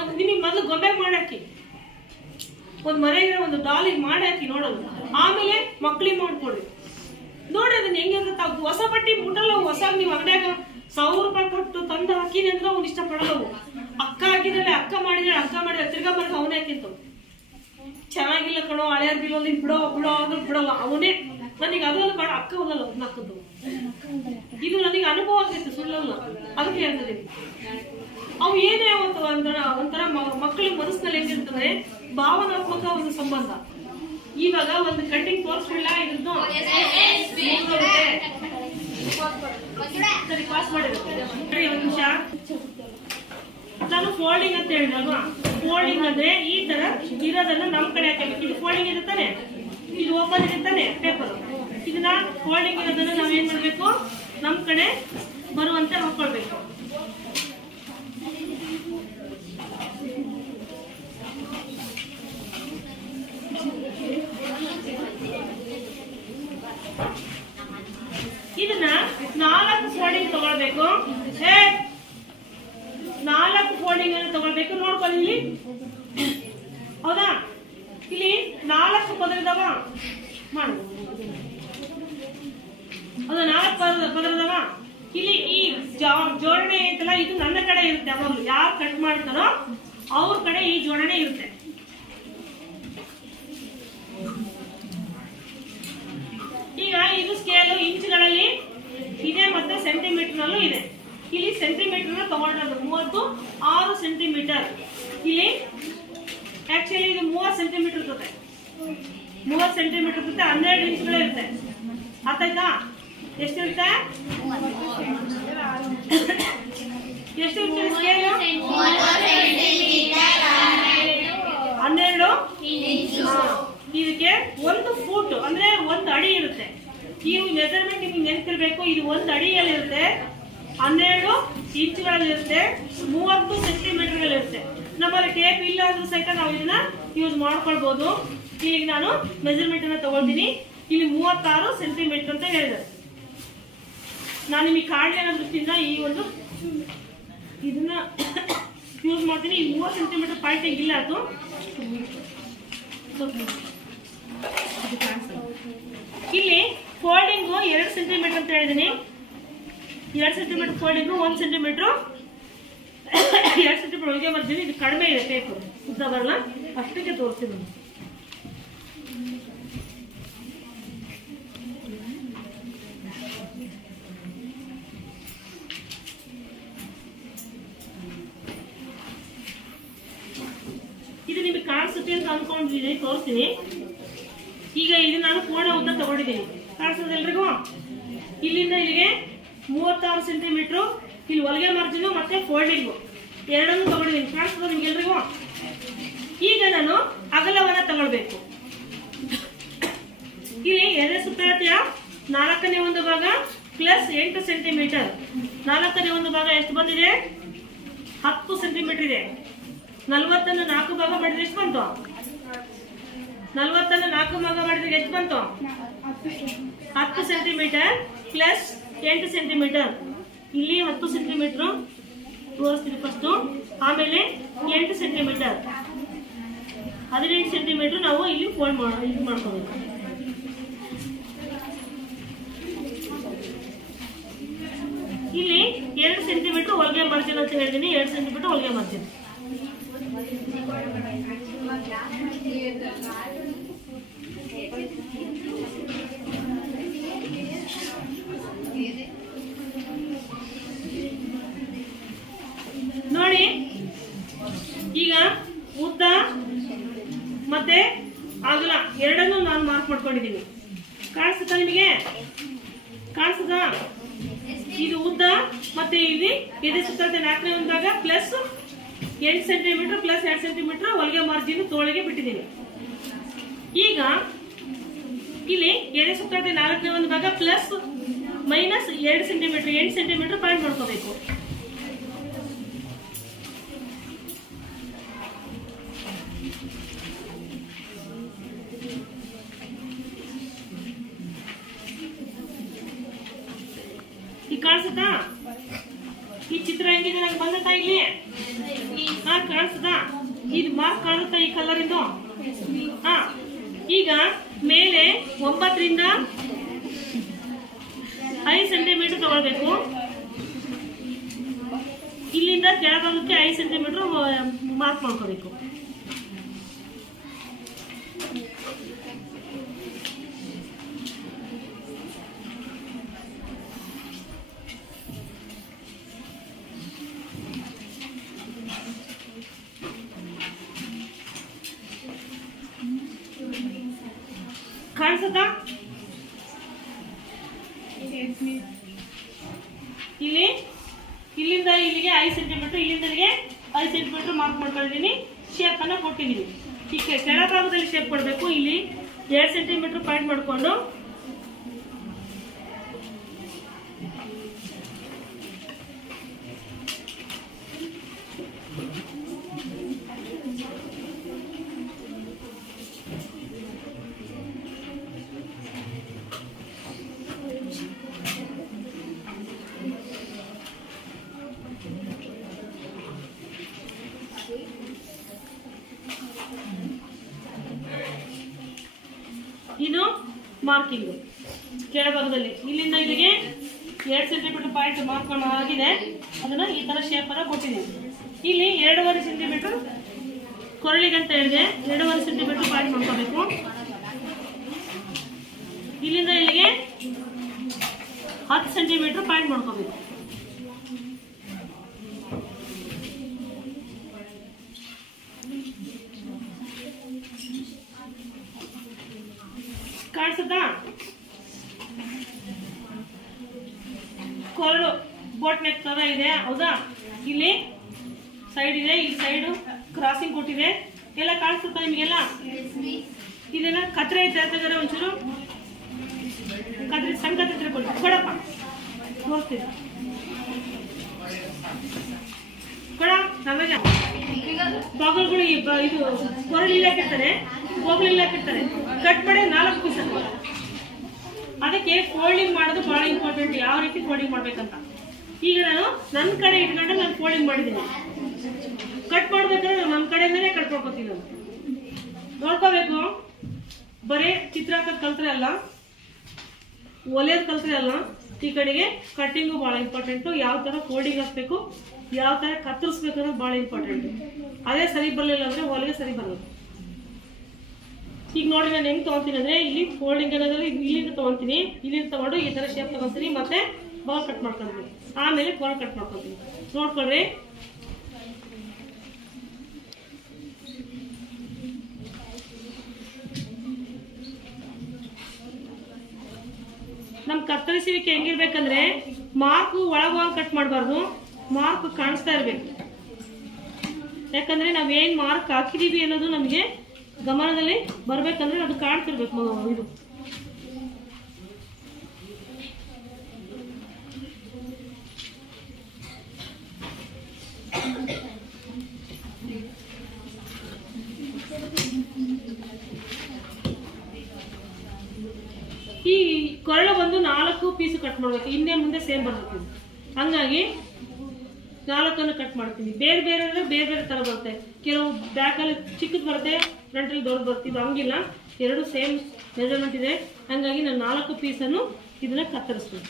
ಒಂದು ನಿಮಗೆ ಮೊದಲು ಗೊಂಬೆ ಮಾಡಾಕಿ, ಒಂದು ಮನೆಗೆ ಒಂದು ಡಾಲಿಗೆ ಮಾಡಾಕಿ ನೋಡೋದು, ಆಮೇಲೆ ಮಕ್ಳಿಗೆ ಮಾಡ್ಕೊಡ್ರಿ. ನೋಡಿ ಅದನ್ನ ಹೆಂಗಿರುತ್ತೆ. ಹೊಸ ಬಟ್ಟೆ ಮುಟ್ಟಲ್ಲ, ಹೊಸ ನೀವು ಅಂಗಡಿಯಾಗ 1000 ರೂಪಾಯಿ ಕೊಟ್ಟು ತಂದು ಹಾಕಿನಿ ಅಂದ್ರೆ ಅವ್ನು ಇಷ್ಟ ಪಡಲ್ಲವು. ಅಕ್ಕ ಹಾಕಿದ್ರೆ ಅಕ್ಕ ಮಾಡಿದ್ರೆ ತಿರ್ಗಾ ಬರ್ಗ ಅವನೇ ಹಾಕಿಂತವ್ ಚೆನ್ನಾಗಿಲ್ಲ ಕಣೋ ಹಳೆ ಅರ್ಬಿಲ್ ಬಿಡೋ ಅಂದ್ರೆ ಬಿಡಲ್ಲ ಅವನೇ. ನನಗೆ ಅದೊಂದು ಬೇಡ, ಅಕ್ಕ ಹೋಗಲ್ಲ ಅದನ್ನ ಹಾಕದ್ದು. ಇದು ನನಗೆ ಅನುಭವ ಆಗೈತೆ, ಸುಳ್ಳಲ್ಲ, ಅದಕ್ಕೆ ಹೇಳ್ತಿದ್ದೀನಿ. ಅವು ಏನೇ ಒಂಥರ ಮಕ್ಕಳ ಮನಸ್ಸಿನಲ್ಲಿ ಹೆಂಗಿರ್ತದೆ ಭಾವನಾತ್ಮಕ ಒಂದು ಸಂಬಂಧ. ಇವಾಗ ಒಂದು ಕಟ್ಟಿಂಗ್ ತೋರಿಸ್ಬಿಡ್ಲ ಇದ್ದು ಸರಿ ಪಾಸ್ ಮಾಡಿರುತ್ತೆ. ಒಂದು ನಿಮಿಷ, ನಾನು ಫೋಲ್ಡಿಂಗ್ ಅಂತ ಹೇಳಿದಾಗ ಫೋಲ್ಡಿಂಗ್ ಅಂದ್ರೆ ಈ ತರ ಇರೋದನ್ನ ನಮ್ ಕಡೆ ಹಾಕಬೇಕು. ಇದು ಫೋಲ್ಡಿಂಗ್ ಇರುತ್ತಾನೆ, ಇದು ಓಪನ್ ಇರುತ್ತಾನೆ ಪೇಪರ್. ಇದನ್ನ ಫೋಲ್ಡಿಂಗ್ ಇರೋದನ್ನ ನಾವ್ ಏನ್ ಮಾಡ್ಬೇಕು, ನಮ್ ಕಡೆ ಬರುವಂತೆ ಹಾಕೊಳ್ಬೇಕು. ಇದನ್ನ 4 ಫೋಲ್ಡಿಂಗ್ ತಗೊಳ್ಬೇಕು. 4 ಫೋಲ್ಡಿಂಗ್ ಅನ್ನು ತಗೊಳ್ಬೇಕು. ನೋಡ್ಕೊಳ್ಳಿ ಇಲ್ಲಿ, ಹೌದಾ? ಇಲ್ಲಿ 4 ಪದರ ಇದಾವ, ಮಾಡು ಅದು 4 ಪದರ ಇದಾವ. ಇಲ್ಲಿ ಈ ಜೋಡಣೆ ಐತಲ್ಲ, ಇದು ನನ್ನ ಕಡೆ ಇರುತ್ತೆ. ಅವಾಗಲು ಯಾರು ಕಟ್ ಮಾಡ್ತಾರೋ ಅವ್ರ ಕಡೆ ಈ ಜೋಡಣೆ ಇರುತ್ತೆ. ಈಗ ಇದು ಸ್ಕೇಲು ಇಂಚ್ಗಳಲ್ಲಿ ಇದೆ ಮತ್ತೆ ಸೆಂಟಿಮೀಟರ್ ನಲ್ಲೂ ಇದೆ. ಇಲ್ಲಿ ಸೆಂಟಿಮೀಟರ್ ತಗೊಂಡ್ರೆ 36 ಸೆಂಟಿಮೀಟರ್. ಇಲ್ಲಿ ಆಕ್ಚುಲಿ ಇದು 30 ಸೆಂಟಿಮೀಟರ್ ಇರುತ್ತೆ, 30 ಸೆಂಟಿಮೀಟರ್ ಇರುತ್ತೆ, 12 ಇಂಚ್ಗಳು ಇರುತ್ತೆ. ಅರ್ಥ ಆಯ್ತಾ? ಎಷ್ಟಿರುತ್ತೆ? ಎಷ್ಟಿರುತ್ತೆ ಸ್ಕೇಲು? 12 ಇದಕ್ಕೆ 1 ಫೂಟ್ ಅಂದ್ರೆ 1 ಅಡಿ ಇರುತ್ತೆ. ಈ ಮೆಜರ್ಮೆಂಟ್ ನಿಮ್ಗೆ ನೆನಪಿರ್ಬೇಕು. ಇದು 1 ಅಡಿಯಲ್ಲಿ ಇರುತ್ತೆ, 12 ಇಂಚ್ಗಳಲ್ಲಿ ಇರುತ್ತೆ, 30 ಸೆಂಟಿಮೀಟರ್ಗಳಿರುತ್ತೆ. ನಮ್ಮಲ್ಲಿ ಟೇಪ್ ಇಲ್ಲ ಅಂದ್ರೂ ಸಹಿತ ನಾವು ಇದನ್ನ ಯೂಸ್ ಮಾಡ್ಕೊಳ್ಬಹುದು. ಈಗ ನಾನು ಮೆಜರ್ಮೆಂಟ್ ಅನ್ನ ತಗೊಳ್ತೀನಿ. ಇಲ್ಲಿ 36 ಸೆಂಟಿಮೀಟರ್ ಅಂತ ಹೇಳಿದೆ. ನಾನು ನಿಮಗೆ ಕಾಡ್ಲಿನ ದೃಷ್ಟಿಯಿಂದ ಈ ಒಂದು ಇದನ್ನ ಯೂಸ್ ಮಾಡ್ತೀನಿ. ಈ 30 ಸೆಂಟಿಮೀಟರ್ ಪಾಯಿಂಟಿಂಗ್ ಇಲ್ಲ, ಅದು ಇಲ್ಲಿ ಫೋಲ್ಡಿಂಗು 2 ಸೆಂಟಿಮೀಟರ್ ಅಂತ ಹೇಳಿದೀನಿ. 2 ಸೆಂಟಿಮೀಟರ್ ಫೋಲ್ಡಿಂಗು, 1 ಸೆಂಟಿಮೀಟರ್ 2 ಸೆಂಟಿಮೀಟರ್ ಒಳಗೆ ಬರ್ತೀನಿ. ಇದು ಕಡಿಮೆ ಇದೆ, ಟೇಪ್ ಉದ್ದ ಬರಲ್ಲ, ಅಷ್ಟಕ್ಕೆ ತೋರಿಸ್ತೀನಿ. ಇದು ನಿಮಗೆ ಕಾಣಿಸುತ್ತೆ ಅಂತ ಅನ್ಕೊಂಡಿದ್ದೀನಿ, ತೋರಿಸ್ತೀನಿ. ಈಗ ಇದು ನಾನು ಕೋಣ ಉದ್ದ ತಗೊಂಡಿದ್ದೀನಿ, ಕಾಣಿಸ್ತದೆ ಎಲ್ರಿಗೂ? ಇಲ್ಲಿಂದ ಇಲ್ಲಿಗೆ 36 ಸೆಂಟಿಮೀಟರ್. ಇಲ್ಲಿ ಒಳಗೆ ಮಾರ್ಜಿನ್ ಮತ್ತೆ ಫೋಲ್ಡಿಂಗು ಎರಡನ್ನೂ ತಗೊಂಡಿದ್ದೀನಿ, ಕಾಣಿಸ್ತದೆ ನಿಮ್ಗೆ ಎಲ್ರಿಗೂ? ಈಗ ನಾನು ಅಗಲವನ್ನ ತಗೊಳ್ಬೇಕು. ಇಲ್ಲಿ ಎದೆ ಸುತ್ತಾಟೆಯ 4ನೇ ಒಂದು ಭಾಗ ಪ್ಲಸ್ 8 ಸೆಂಟಿಮೀಟರ್. 4ನೇ ಒಂದು ಭಾಗ ಎಷ್ಟು ಬಂದಿದೆ? 10 ಸೆಂಟಿಮೀಟರ್ ಇದೆ. 40 4 ಭಾಗ ಮಾಡಿದ್ರೆ ಎಷ್ಟು ಬಂತು? 40 4 ಭಾಗ ಮಾಡಿದ್ರೆ ಎಷ್ಟು ಬಂತು? 10 ಸೆಂಟಿಮೀಟರ್ ಪ್ಲಸ್ 8 ಸೆಂಟಿಮೀಟರ್. ಇಲ್ಲಿ 10 ಸೆಂಟಿಮೀಟರ್ ತೋರಿಸ್ತೀನಿ ಫಸ್ಟ್, ಆಮೇಲೆ 8 ಸೆಂಟಿಮೀಟರ್ 18 ಸೆಂಟಿಮೀಟರ್ ನಾವು ಇಲ್ಲಿ ಫೋಲ್ಡ್ ಮಾಡ್ಕೋಬೇಕು. ಇಲ್ಲಿ 2 ಸೆಂಟಿಮೀಟರ್ ಹೊಲಿಗೆ ಮಾಡ್ತೀನಿ ಅಂತ ಹೇಳಿದೀನಿ. 2 ಸೆಂಟಿಮೀಟರ್ ಹೊಲಿಗೆ ಮಾಡ್ತೀನಿ. ನೋಡಿ, ಈಗ ಉದ್ದ ಮತ್ತೆ ಅಗಲ ಎರಡನ್ನೂ ನಾನು ಮಾರ್ಕ್ ಮಾಡ್ಕೊಂಡಿದ್ದೀನಿ. ಕಾಣಿಸುತ್ತಾ ನಿಮಗೆ? ಕಾಣಿಸುತ್ತಾ? ಇದು ಉದ್ದ ಮತ್ತೆ ಇಲ್ಲಿ ಎದೆ ಸುತ್ತ 4ನೇ ಒಂದಾಗ ಪ್ಲಸ್ 8 ಸೆಂಟಿಮೀಟರ್ ಪ್ಲಸ್ 2 ಸೆಂಟಿಮೀಟರ್ ಹೊಲಿಗೆ ಮಾರ್ಜಿನ್ ತೋಳಿಗೆ ಬಿಟ್ಟಿದ್ದೀನಿ. ಈಗ ಇಲ್ಲಿ ಎದೆ ಸುತ್ತ 4ನೇ ಒಂದು ಭಾಗ plus minus 2 centimetre 8 centimetre point ಮಾಡ್ಕೋಬೇಕು. ಈಗ ಕಾಣಿಸುತ್ತಾ? ಈ ಚಿತ್ರ ಹೆಂಗಿದೆ ನಂಗೆ ಬಂದತ್ತಾ? ಇಲ್ಲಿ ಕಾಣಿಸುತ್ತಾ? ಇದು ಮಾರ್ಕ್ ಕಾಣುತ್ತಾ ಈ ಕಲರ್ ಇಂದು? ಈಗ ಮೇಲೆ 9 ರಿಂದ 5 ಸೆಂಟಿಮೀಟರ್ ತಗೊಳ್ಬೇಕು. ಇಲ್ಲಿಂದ ಕೆಳಭಾಗಕ್ಕೆ 5 ಸೆಂಟಿಮೀಟರ್ ಮಾರ್ಕ್ ಮಾಡ್ಕೋಬೇಕು. ಕಾಣಿಸುತ್ತಾ? ಇಲ್ಲಿ ಇಲ್ಲಿಂದ ಇಲ್ಲಿಗೆ 5 ಸೆಂಟಿಮೀಟರ್, ಇಲ್ಲಿಂದ 5 ಸೆಂಟಿಮೀಟರ್ ಮಾರ್ಕ್ ಮಾಡ್ಕೊಂಡಿದ್ದೀನಿ. ಶೇಪ್ ಅನ್ನ ಕೊಟ್ಟಿದ್ದೀನಿ. ಈಗ ಕೆಳಭಾಗದಲ್ಲಿ ಶೇಪ್ ಕೊಡಬೇಕು. ಇಲ್ಲಿ 2 ಸೆಂಟಿಮೀಟರ್ ಪಾಯಿಂಟ್ ಮಾಡಿಕೊಂಡು ಇದು ಮಾರ್ಕಿಂಗ್ ಕೆಳಭಾಗದಲ್ಲಿ ಇಲ್ಲಿಂದ ಇಲ್ಲಿಗೆ 2 ಸೆಂಟಿಮೀಟರ್ ಪಾಯಿಂಟ್ ಮಾರ್ಕ್ ಆಗಿದೆ. ಅದನ್ನ ಈ ತರ ಶೇಪ್ ಅನ್ನ ಕೊಟ್ಟಿದ್ದೀನಿ. ಇಲ್ಲಿ 2.5 ಸೆಂಟಿಮೀಟರ್ ಕೊರಳಿಗೆ ಅಂತ ಹೇಳಿದೆ. 2.5 ಸೆಂಟಿಮೀಟರ್ ಪಾಯಿಂಟ್ ಮಾಡ್ಕೋಬೇಕು. ಇಲ್ಲಿಂದ ಇಲ್ಲಿಗೆ 10 ಸೆಂಟಿಮೀಟರ್ ಪಾಯಿಂಟ್ ಮಾಡ್ಕೋಬೇಕು. ಕಾಣಿಸುತ್ತಾ? ಕೊರಳು ಬೋಟ್ ನೆಕ್ ತರ ಇದೆ, ಹೌದಾ? ಇಲ್ಲಿ ಸೈಡ್ ಇದೆ, ಈ ಸೈಡ್ ಕ್ರಾಸಿಂಗ್ ಕೊಟ್ಟಿದೆ. ಎಲ್ಲ ಕಾಣಿಸುತ್ತಾ ನಿಮಗೆಲ್ಲ? ಇದನ್ನ ಕತ್ರೆ ತೆಗೆದರೆ ಒಂಚೂರು ಕತ್ರೆ ಸಣ್ಣ ಕತ್ರೆ ಕೊಡಪ್ಪ, ತೋರಿಸ್ತೀನಿ ಕೊಡ. ನಮಗೆ ಬಾಗಲ್ಗಳು ಇದು ಕೊರಳು ಇಲ್ಲಾಕಿರ್ತಾರೆ, ಬೋಗಲು ಇಲ್ಲಾಕಿರ್ತಾರೆ. ಕಟ್ ಮಾಡಿ 4 ಪೀಸ್. ಅದಕ್ಕೆ ಫೋಲ್ಡಿಂಗ್ ಮಾಡೋದು ಬಹಳ ಇಂಪಾರ್ಟೆಂಟ್. ಯಾವ ರೀತಿ ಫೋಲ್ಡಿಂಗ್ ಮಾಡ್ಬೇಕಂತ ಈಗ ನಾನು ನನ್ನ ಕಡೆ ಇಟ್ಕೊಂಡು ನಾನು ಫೋಲ್ಡಿಂಗ್ ಮಾಡಿದ್ದೀನಿ. ಕಟ್ ಮಾಡ್ಬೇಕಾದ್ರೆ ನನ್ನ ಕಡೆಯಿಂದನೇ ಕಟ್ ಮಾಡ್ಕೋತೀನಿ. ನಾನು ನೋಡ್ಕೋಬೇಕು. ಬರೀ ಚಿತ್ರ ಹಾಕೋದು ಕಲ್ತ್ರೆ ಅಲ್ಲ, ಒಲೆಯೋದು ಕಲ್ತ್ರೆ ಅಲ್ಲ, ಈ ಕಡೆಗೆ ಕಟ್ಟಿಂಗು ಬಹಳ ಇಂಪಾರ್ಟೆಂಟು. ಯಾವ ಥರ ಫೋಲ್ಡಿಂಗ್ ಹಾಕ್ಬೇಕು, ಯಾವ ಥರ ಕತ್ತರಿಸ್ಬೇಕು ಅನ್ನೋದು ಭಾಳ ಇಂಪಾರ್ಟೆಂಟು. ಅದೇ ಸರಿ ಬರಲಿಲ್ಲ ಅಂದರೆ ಹೊಲಿಗೆ ಸರಿ ಬರಲ್ಲ. ಈಗ ನೋಡಿ ನಾನು ಹೆಂಗೆ ತೊಗೊತೀನಿ ಅಂದರೆ, ಇಲ್ಲಿ ಫೋಲ್ಡಿಂಗ್ ಅನ್ನೋದ್ರಲ್ಲಿ ಇಲ್ಲಿಂದ ತೊಗೊತೀನಿ. ಇಲ್ಲಿಂದ ತೊಗೊಂಡು ಈ ಥರ ಶೇಪ್ ತೊಗೊತೀನಿ, ಮತ್ತೆ ಬಾಲ್ ಕಟ್ ಮಾಡ್ಕೊತೀನಿ, ಆಮೇಲೆ ಕೋಲ್ ಕಟ್ ಮಾಡ್ಕೊತೀನಿ. ನೋಡ್ಕೊಳ್ರಿ. ನಮ್ಮ ಕತ್ತರಿಸುವಿಕೆ ಹೆಂಗಿರ್ಬೇಕಂದ್ರೆ, ಮಾರ್ಕು ಒಳಗೋಗಿ ಕಟ್ ಮಾಡಬಾರ್ದು, ಮಾರ್ಕ್ ಕಾಣಿಸ್ತಾ ಇರಬೇಕು. ಯಾಕಂದ್ರೆ ನಾವೇನು ಮಾರ್ಕ್ ಹಾಕಿದೀವಿ ಅನ್ನೋದು ನಮಗೆ ಗಮನದಲ್ಲಿ ಬರ್ಬೇಕಂದ್ರೆ ಅದು ಕಾಣ್ತಿರ್ಬೇಕು. ಇದು ಮಾಡಬೇಕು, ಹಿಂದೆ ಮುಂದೆ ಸೇಮ್ ಬರಬೇಕು. ಹಂಗಾಗಿ 4 ಕಟ್ ಮಾಡ್ತೀನಿ. ಬೇರೆ ಬೇರೆ ಅಂದರೆ ಬೇರೆ ಬೇರೆ ಥರ ಬರುತ್ತೆ. ಕೆಲವು ಬ್ಯಾಕಲ್ಲಿ ಚಿಕ್ಕದು ಬರುತ್ತೆ, ಫ್ರಂಟಲ್ಲಿ ದೊಡ್ಡದು ಬರುತ್ತೆ. ಇದು ಹಂಗಿಲ್ಲ, 2 ಸೇಮ್ ಮೆಜರ್ಮೆಂಟ್ ಇದೆ. ಹಾಗಾಗಿ ನಾನು 4 ಪೀಸನ್ನು ಇದನ್ನ ಕತ್ತರಿಸ್ತೀನಿ.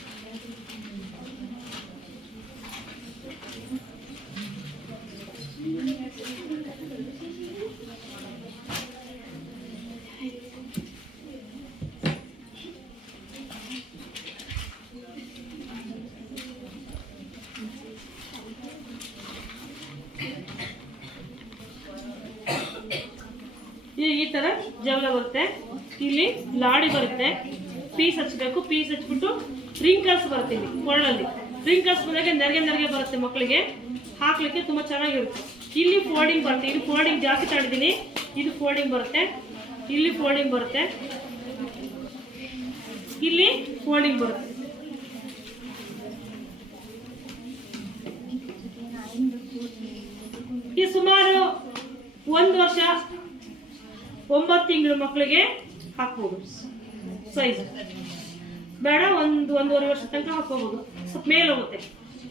ಈ ತರ ಜವಳ ಬರುತ್ತೆ. ಇಲ್ಲಿ ಲಾಡಿ ಬರುತ್ತೆ, ಪೀಸ್ ಹಚ್ಚಬೇಕು. ಪೀಸ್ ಹಚ್ಬಿಟ್ಟು ರಿಂಕಲ್ಸ್ ಬರುತ್ತೆ. ಇಲ್ಲಿ ಕೊರಳಲ್ಲಿ ರಿಂಕಲ್ಸ್ ಬಂದಾಗ ನೆರಿಗೆ ಬರುತ್ತೆ. ಮಕ್ಕಳಿಗೆ ಹಾಕ್ಲಿಕ್ಕೆ ತುಂಬಾ ಚೆನ್ನಾಗಿರುತ್ತೆ. ಇಲ್ಲಿ ಫೋಲ್ಡಿಂಗ್ ಬರುತ್ತೆ. ಇಲ್ಲಿ ಫೋಲ್ಡಿಂಗ್ ಜಾಸ್ತಿ ತಗೊಂಡಿದ್ದೀನಿ. ಇದು ಫೋಲ್ಡಿಂಗ್ ಬರುತ್ತೆ, ಇಲ್ಲಿ ಫೋಲ್ಡಿಂಗ್ ಬರುತ್ತೆ, ಇಲ್ಲಿ ಫೋಲ್ಡಿಂಗ್ ಬರುತ್ತೆ. ಈ ಸುಮಾರು 1 ವರ್ಷ 9 ತಿಂಗಳು ಮಕ್ಕಳಿಗೆ ಹಾಕ್ಬೋದು. ಸೈಜ್ ಬೇಡ, 1-1.5 ವರ್ಷ ತನಕ ಹಾಕೋಬಹುದು. ಸ್ವಲ್ಪ ಮೇಲೆ ಹೋಗುತ್ತೆ,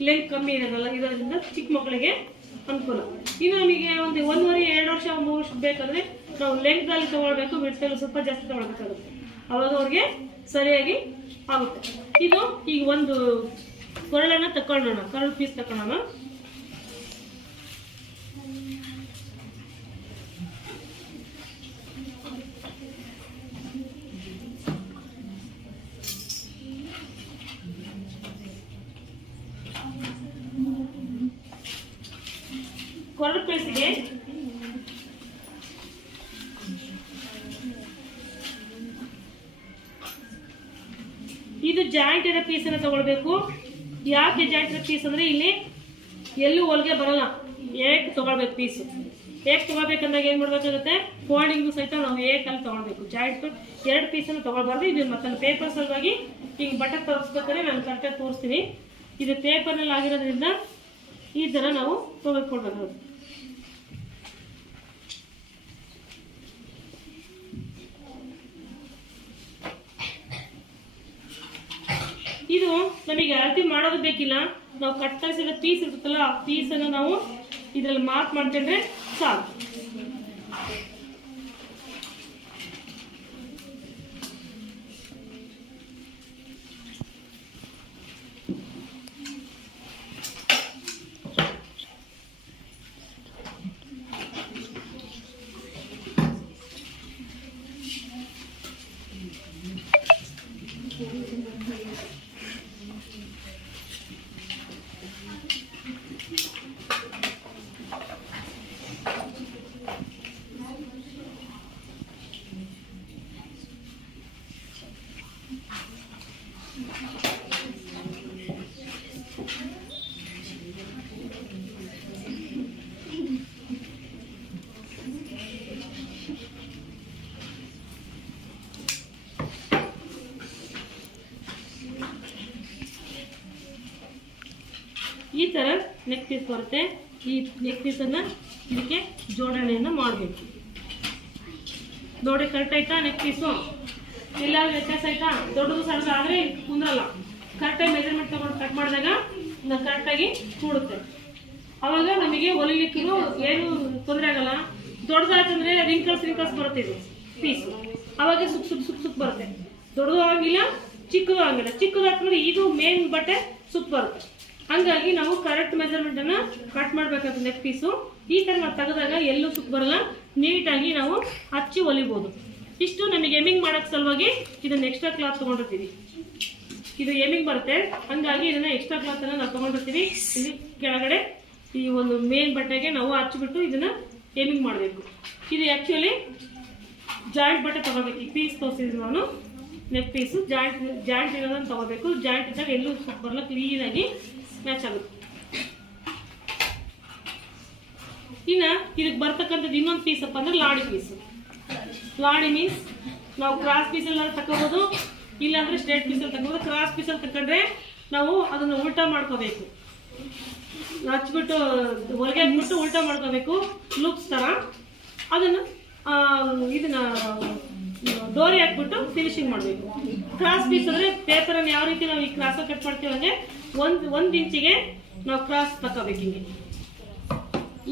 ಲೆಂತ್ ಕಮ್ಮಿ ಇರೋದಲ್ಲ, ಇದರಿಂದ ಚಿಕ್ಕ ಮಕ್ಕಳಿಗೆ ಅನುಕೂಲ. ಇನ್ನು ನಮಗೆ 1.5-2 ವರ್ಷ 3 ವರ್ಷ ಬೇಕಾದ್ರೆ ನಾವು ಲೆಂತ್ ಅಲ್ಲಿ ತಗೊಳ್ಬೇಕು, ವಿಡ್ತಲ್ಲಿ ಸ್ವಲ್ಪ ಜಾಸ್ತಿ ತಗೊಳ್ಬೇಕಾಗುತ್ತೆ. ಅವಾಗ ಅವ್ರಿಗೆ ಸರಿಯಾಗಿ ಆಗುತ್ತೆ. ಇದು ಈಗ ಒಂದು ಕೊರಳನ್ನ ತಕೊಳ್ಳೋಣ, ಕೊರಳು ಪೀಸ್ ತಕೊಳ್ಳೋಣ. ಕೊರಳು ಪೀಸ್ಗೆ ಇದು ಜಾಯಿಂಟ್ ಇರೋ ಪೀಸನ್ನು ತಗೊಳ್ಬೇಕು. ಯಾಕೆ ಜಾಯಿಂಟ್ ಇರೋ ಪೀಸ್ ಅಂದ್ರೆ ಇಲ್ಲಿ ಎಲ್ಲೂ ಹೊಲಿಗೆ ಬರಲ್ಲ, ಏಕ್ ತಗೊಳ್ಬೇಕು. ಪೀಸು ಏಕ್ ತಗೊಳ್ಬೇಕಂದಾಗ ಏನ್ ಮಾಡ್ಬೇಕಾಗುತ್ತೆ, ಫೋಲ್ಡಿಂಗು ಸಹಿತ ನಾವು ಏಕಲ್ಲಿ ತಗೊಳ್ಬೇಕು. ಜಾಯಿಂಟ್ 2 ಪೀಸನ್ನು ತಗೊಳ್ಬಾರ್ದು. ಇದು ಮತ್ತೆ ಪೇಪರ್ ಸಲುವಾಗಿ ಹಿಂಗೆ ಬಟ್ಟೆ ತೋರಿಸ್ಬೇಕಾದ್ರೆ ನಾನು ಕರೆಕ್ಟಾಗಿ ತೋರಿಸ್ತೀನಿ. ಇದು ಪೇಪರ್ನಲ್ಲಿ ಆಗಿರೋದ್ರಿಂದ ಈ ಥರ ನಾವು ತೊಗೊಳ್ಕೊಡ್ಬೇಕಾಗುತ್ತೆ. ಇದು ನಮಗೆ ಅಳತೆ ಮಾಡೋದು ಬೇಕಿಲ್ಲ. ನಾವು ಕತ್ತರಿಸಿದ ಪೀಸ್ ಇರುತ್ತಲ್ಲ, ಆ ಪೀಸನ್ನು ನಾವು ಇದರಲ್ಲಿ ಮಾರ್ಕ್ ಮಾಡ್ಕೊಂಡ್ರೆ ಸಾಕು. ಈ ಥರ ನೆಕ್ ಪೀಸ್ ಬರುತ್ತೆ. ಈ ನೆಕ್ ಪೀಸನ್ನು ಇದಕ್ಕೆ ಜೋಡಣೆಯನ್ನು ಮಾಡಬೇಕು. ನೋಡಿ ಕರೆಕ್ಟ್ ಆಯ್ತಾ ನೆಕ್ ಪೀಸು? ಎಲ್ಲಾದ್ರೂ ವ್ಯತ್ಯಾಸ ಆಯ್ತಾ? ದೊಡ್ಡದು ಸಣ್ಣದು ಆದರೆ ಕುಂದ್ರಲ್ಲ. ಕರೆಕ್ಟಾಗಿ ಮೆಜರ್ಮೆಂಟ್ ತಗೊಂಡು ಕಟ್ ಮಾಡಿದಾಗ ಕರೆಕ್ಟಾಗಿ ಕೂಡುತ್ತೆ. ಅವಾಗ ನಮಗೆ ಹೊಲಿಲಿಕ್ಕೂ ಏನು ತೊಂದರೆ ಆಗಲ್ಲ. ದೊಡ್ಡದಾಯ್ತಂದ್ರೆ ರಿಂಕಲ್ಸ್ ಬರುತ್ತೆ ಇದು ಪೀಸು. ಅವಾಗ ಸುಕ್ ಬರುತ್ತೆ. ದೊಡ್ಡದು ಆಗಿಲ್ಲ, ಚಿಕ್ಕದು ಆಗಿಲ್ಲ. ಚಿಕ್ಕದು ಹಾಕಿದ್ರೆ ಇದು ಮೇನ್ ಬಟ್ಟೆ ಸುಕ್ ಬರುತ್ತೆ. ಹಂಗಾಗಿ ನಾವು ಕರೆಕ್ಟ್ ಮೆಜರ್ಮೆಂಟನ್ನು ಕಟ್ ಮಾಡಬೇಕಾಗುತ್ತೆ ನೆಕ್ ಪೀಸು. ಈ ಥರ ನಾವು ತೆಗೆದಾಗ ಎಲ್ಲೂ ಸುಕ್ ಬರಲ್ಲ, ನೀಟಾಗಿ ನಾವು ಹಚ್ಚಿ ಹೊಲಿಬೋದು. ಇಷ್ಟು ನಮಗೆ ಎಮಿಂಗ್ ಮಾಡೋಕ್ಕೆ ಸಲುವಾಗಿ ಇದನ್ನು ಎಕ್ಸ್ಟ್ರಾ ಕ್ಲಾತ್ ತೊಗೊಂಡಿರ್ತೀವಿ. ಇದು ಎಮಿಂಗ್ ಬರುತ್ತೆ, ಹಂಗಾಗಿ ಇದನ್ನು ಎಕ್ಸ್ಟ್ರಾ ಕ್ಲಾತನ್ನು ನಾವು ತೊಗೊಂಡಿರ್ತೀವಿ. ಇಲ್ಲಿ ಕೆಳಗಡೆ ಈ ಒಂದು ಮೇನ್ ಬಟ್ಟೆಗೆ ನಾವು ಹಚ್ಚಿಬಿಟ್ಟು ಇದನ್ನು ಎಮಿಂಗ್ ಮಾಡಬೇಕು. ಇದು ಆ್ಯಕ್ಚುಲಿ ಜಾಯಿಂಟ್ ಬಟ್ಟೆ ತೊಗೋಬೇಕು. ಈ ಪೀಸ್ ತೋರಿಸಿದ್ರು ನಾನು ನೆಕ್ ಪೀಸು ಜಾಯಿಂಟ್ ಇರೋದನ್ನು ತೊಗೋಬೇಕು. ಜಾಯಿಂಟ್ ಇದ್ದಾಗ ಎಲ್ಲೂ ಸುಕ್ ಬರಲ್ಲ, ಕ್ಲೀನಾಗಿ ಮ್ಯಾಚ್ ಆಗುತ್ತೆ. ಇನ್ನು ಇದಕ್ಕೆ ಬರ್ತಕ್ಕಂಥದ್ದು ಇನ್ನೊಂದು ಪೀಸ್ ಅಪ್ಪ ಅಂದ್ರೆ ಲಾಡಿ ಪೀಸು. ಲಾಡಿ ಮೀನ್ಸ್ ನಾವು ಕ್ರಾಸ್ ಪೀಸಲ್ಲಿ ತಗೋಬೋದು, ಇಲ್ಲಾಂದ್ರೆ ಸ್ಟ್ರೇಟ್ ಪೀಸಲ್ಲಿ ತಗೋಬೋದು. ಕ್ರಾಸ್ ಪೀಸಲ್ಲಿ ತಗೊಂಡ್ರೆ ನಾವು ಅದನ್ನು ಉಲ್ಟಾ ಮಾಡ್ಕೋಬೇಕು. ಹಚ್ಬಿಟ್ಟು ಹೊರಗೆ ಹಾಕ್ಬಿಟ್ಟು ಉಲ್ಟಾ ಮಾಡ್ಕೋಬೇಕು ಲೂಪ್ಸ್ ಥರ. ಅದನ್ನು ಇದನ್ನ ಡೋರಿ ಹಾಕ್ಬಿಟ್ಟು ಫಿನಿಶಿಂಗ್ ಮಾಡಬೇಕು. ಕ್ರಾಸ್ ಪೀಸ್ ಅಂದರೆ ಪೇಪರನ್ನು ಯಾವ ರೀತಿ ನಾವು ಈ ಕ್ರಾಸ್ ಕಟ್ ಮಾಡ್ತೀವಿ ಅಂದರೆ ಒಂದು ಇಂಚಿಗೆ ನಾವು ಕ್ರಾಸ್ ತಗೋಬೇಕು. ಹಿಂಗೆ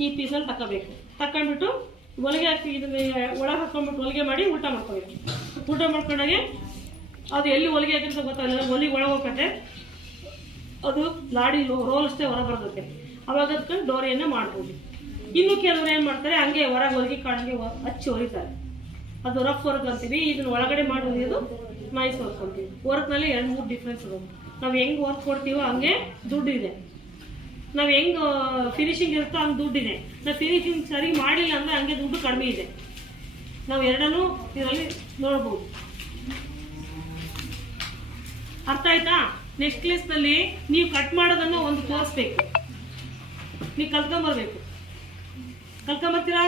ಈ ಪೀಸಲ್ಲಿ ತಗೋಬೇಕು. ತಗೊಂಡ್ಬಿಟ್ಟು ಹೊಲಿಗೆ ಹಾಕಿ ಇದನ್ನ ಒಳಗೆ ಹಾಕೊಂಡ್ಬಿಟ್ಟು ಹೊಲಿಗೆ ಮಾಡಿ ಉಲ್ಟಾ ಮಾಡ್ಕೋಬೇಕು. ಉಲ್ಟಾ ಮಾಡ್ಕೊಂಡಾಗೆ ಅದು ಎಲ್ಲಿ ಹೊಲಿಗೆ ಹಾಕಿರ್ತ ಗೊತ್ತಾಗಲ್ಲ, ಹೊಲಿಗೆ ಒಳಗೆ ಹೋಗತ್ತೆ, ಅದು ಲಾಡಿ ರೋಲ್ ಅಷ್ಟೇ ಹೊರ ಬರ್ತದೆ. ಅವಾಗ ಅದಕ್ಕೆ ಡೋರಿಯನ್ನು ಮಾಡ್ಬೋದು. ಇನ್ನು ಕೆಲವರು ಏನು ಮಾಡ್ತಾರೆ, ಹಂಗೆ ಹೊರಗೆ ಹೊಲಿಗೆ ಕಾಣಿಗೆ ಹಚ್ಚಿ ಹೊಲಿತಾರೆ. ಅದು ರಫ್ ವರ್ಕ್ ಅಂತೀವಿ. ಇದನ್ನ ಒಳಗಡೆ ಮಾಡೋದು ಇದು ನೈಸ್ ವರ್ಕ್ ಅಂತೀವಿ. ವರ್ಕ್ನಲ್ಲಿ 2-3 ಡಿಫ್ರೆನ್ಸ್ ಇದೆ. ನಾವು ಹೆಂಗೆ ವರ್ಕ್ ಕೊಡ್ತೀವೋ ಹಂಗೆ ದುಡ್ಡು ಇದೆ. ನಾವು ಹೆಂಗೆ ಫಿನಿಶಿಂಗ್ ಇರುತ್ತೋ ಹಂಗೆ ದುಡ್ಡಿದೆ. ನಾವು ಫಿನಿಶಿಂಗ್ ಸರಿ ಮಾಡಿಲ್ಲ ಅಂದರೆ ಹಂಗೆ ದುಡ್ಡು ಕಡಿಮೆ ಇದೆ. ನಾವು ಎರಡನ್ನೂ ಇದರಲ್ಲಿ ನೋಡ್ಬೋದು. ಅರ್ಥ ಆಯ್ತಾ? ನೆಕ್ಸ್ಟ್ ಕ್ಲಾಸ್ನಲ್ಲಿ ನೀವು ಕಟ್ ಮಾಡೋದನ್ನು ಒಂದು ತೋರಿಸ್ಬೇಕು. ನೀವು ಕಲ್ತ್ಕೊಂಬರ್ಬೇಕು. ಕಲ್ತ್ಕೊಂಬರ್ತೀರಾ?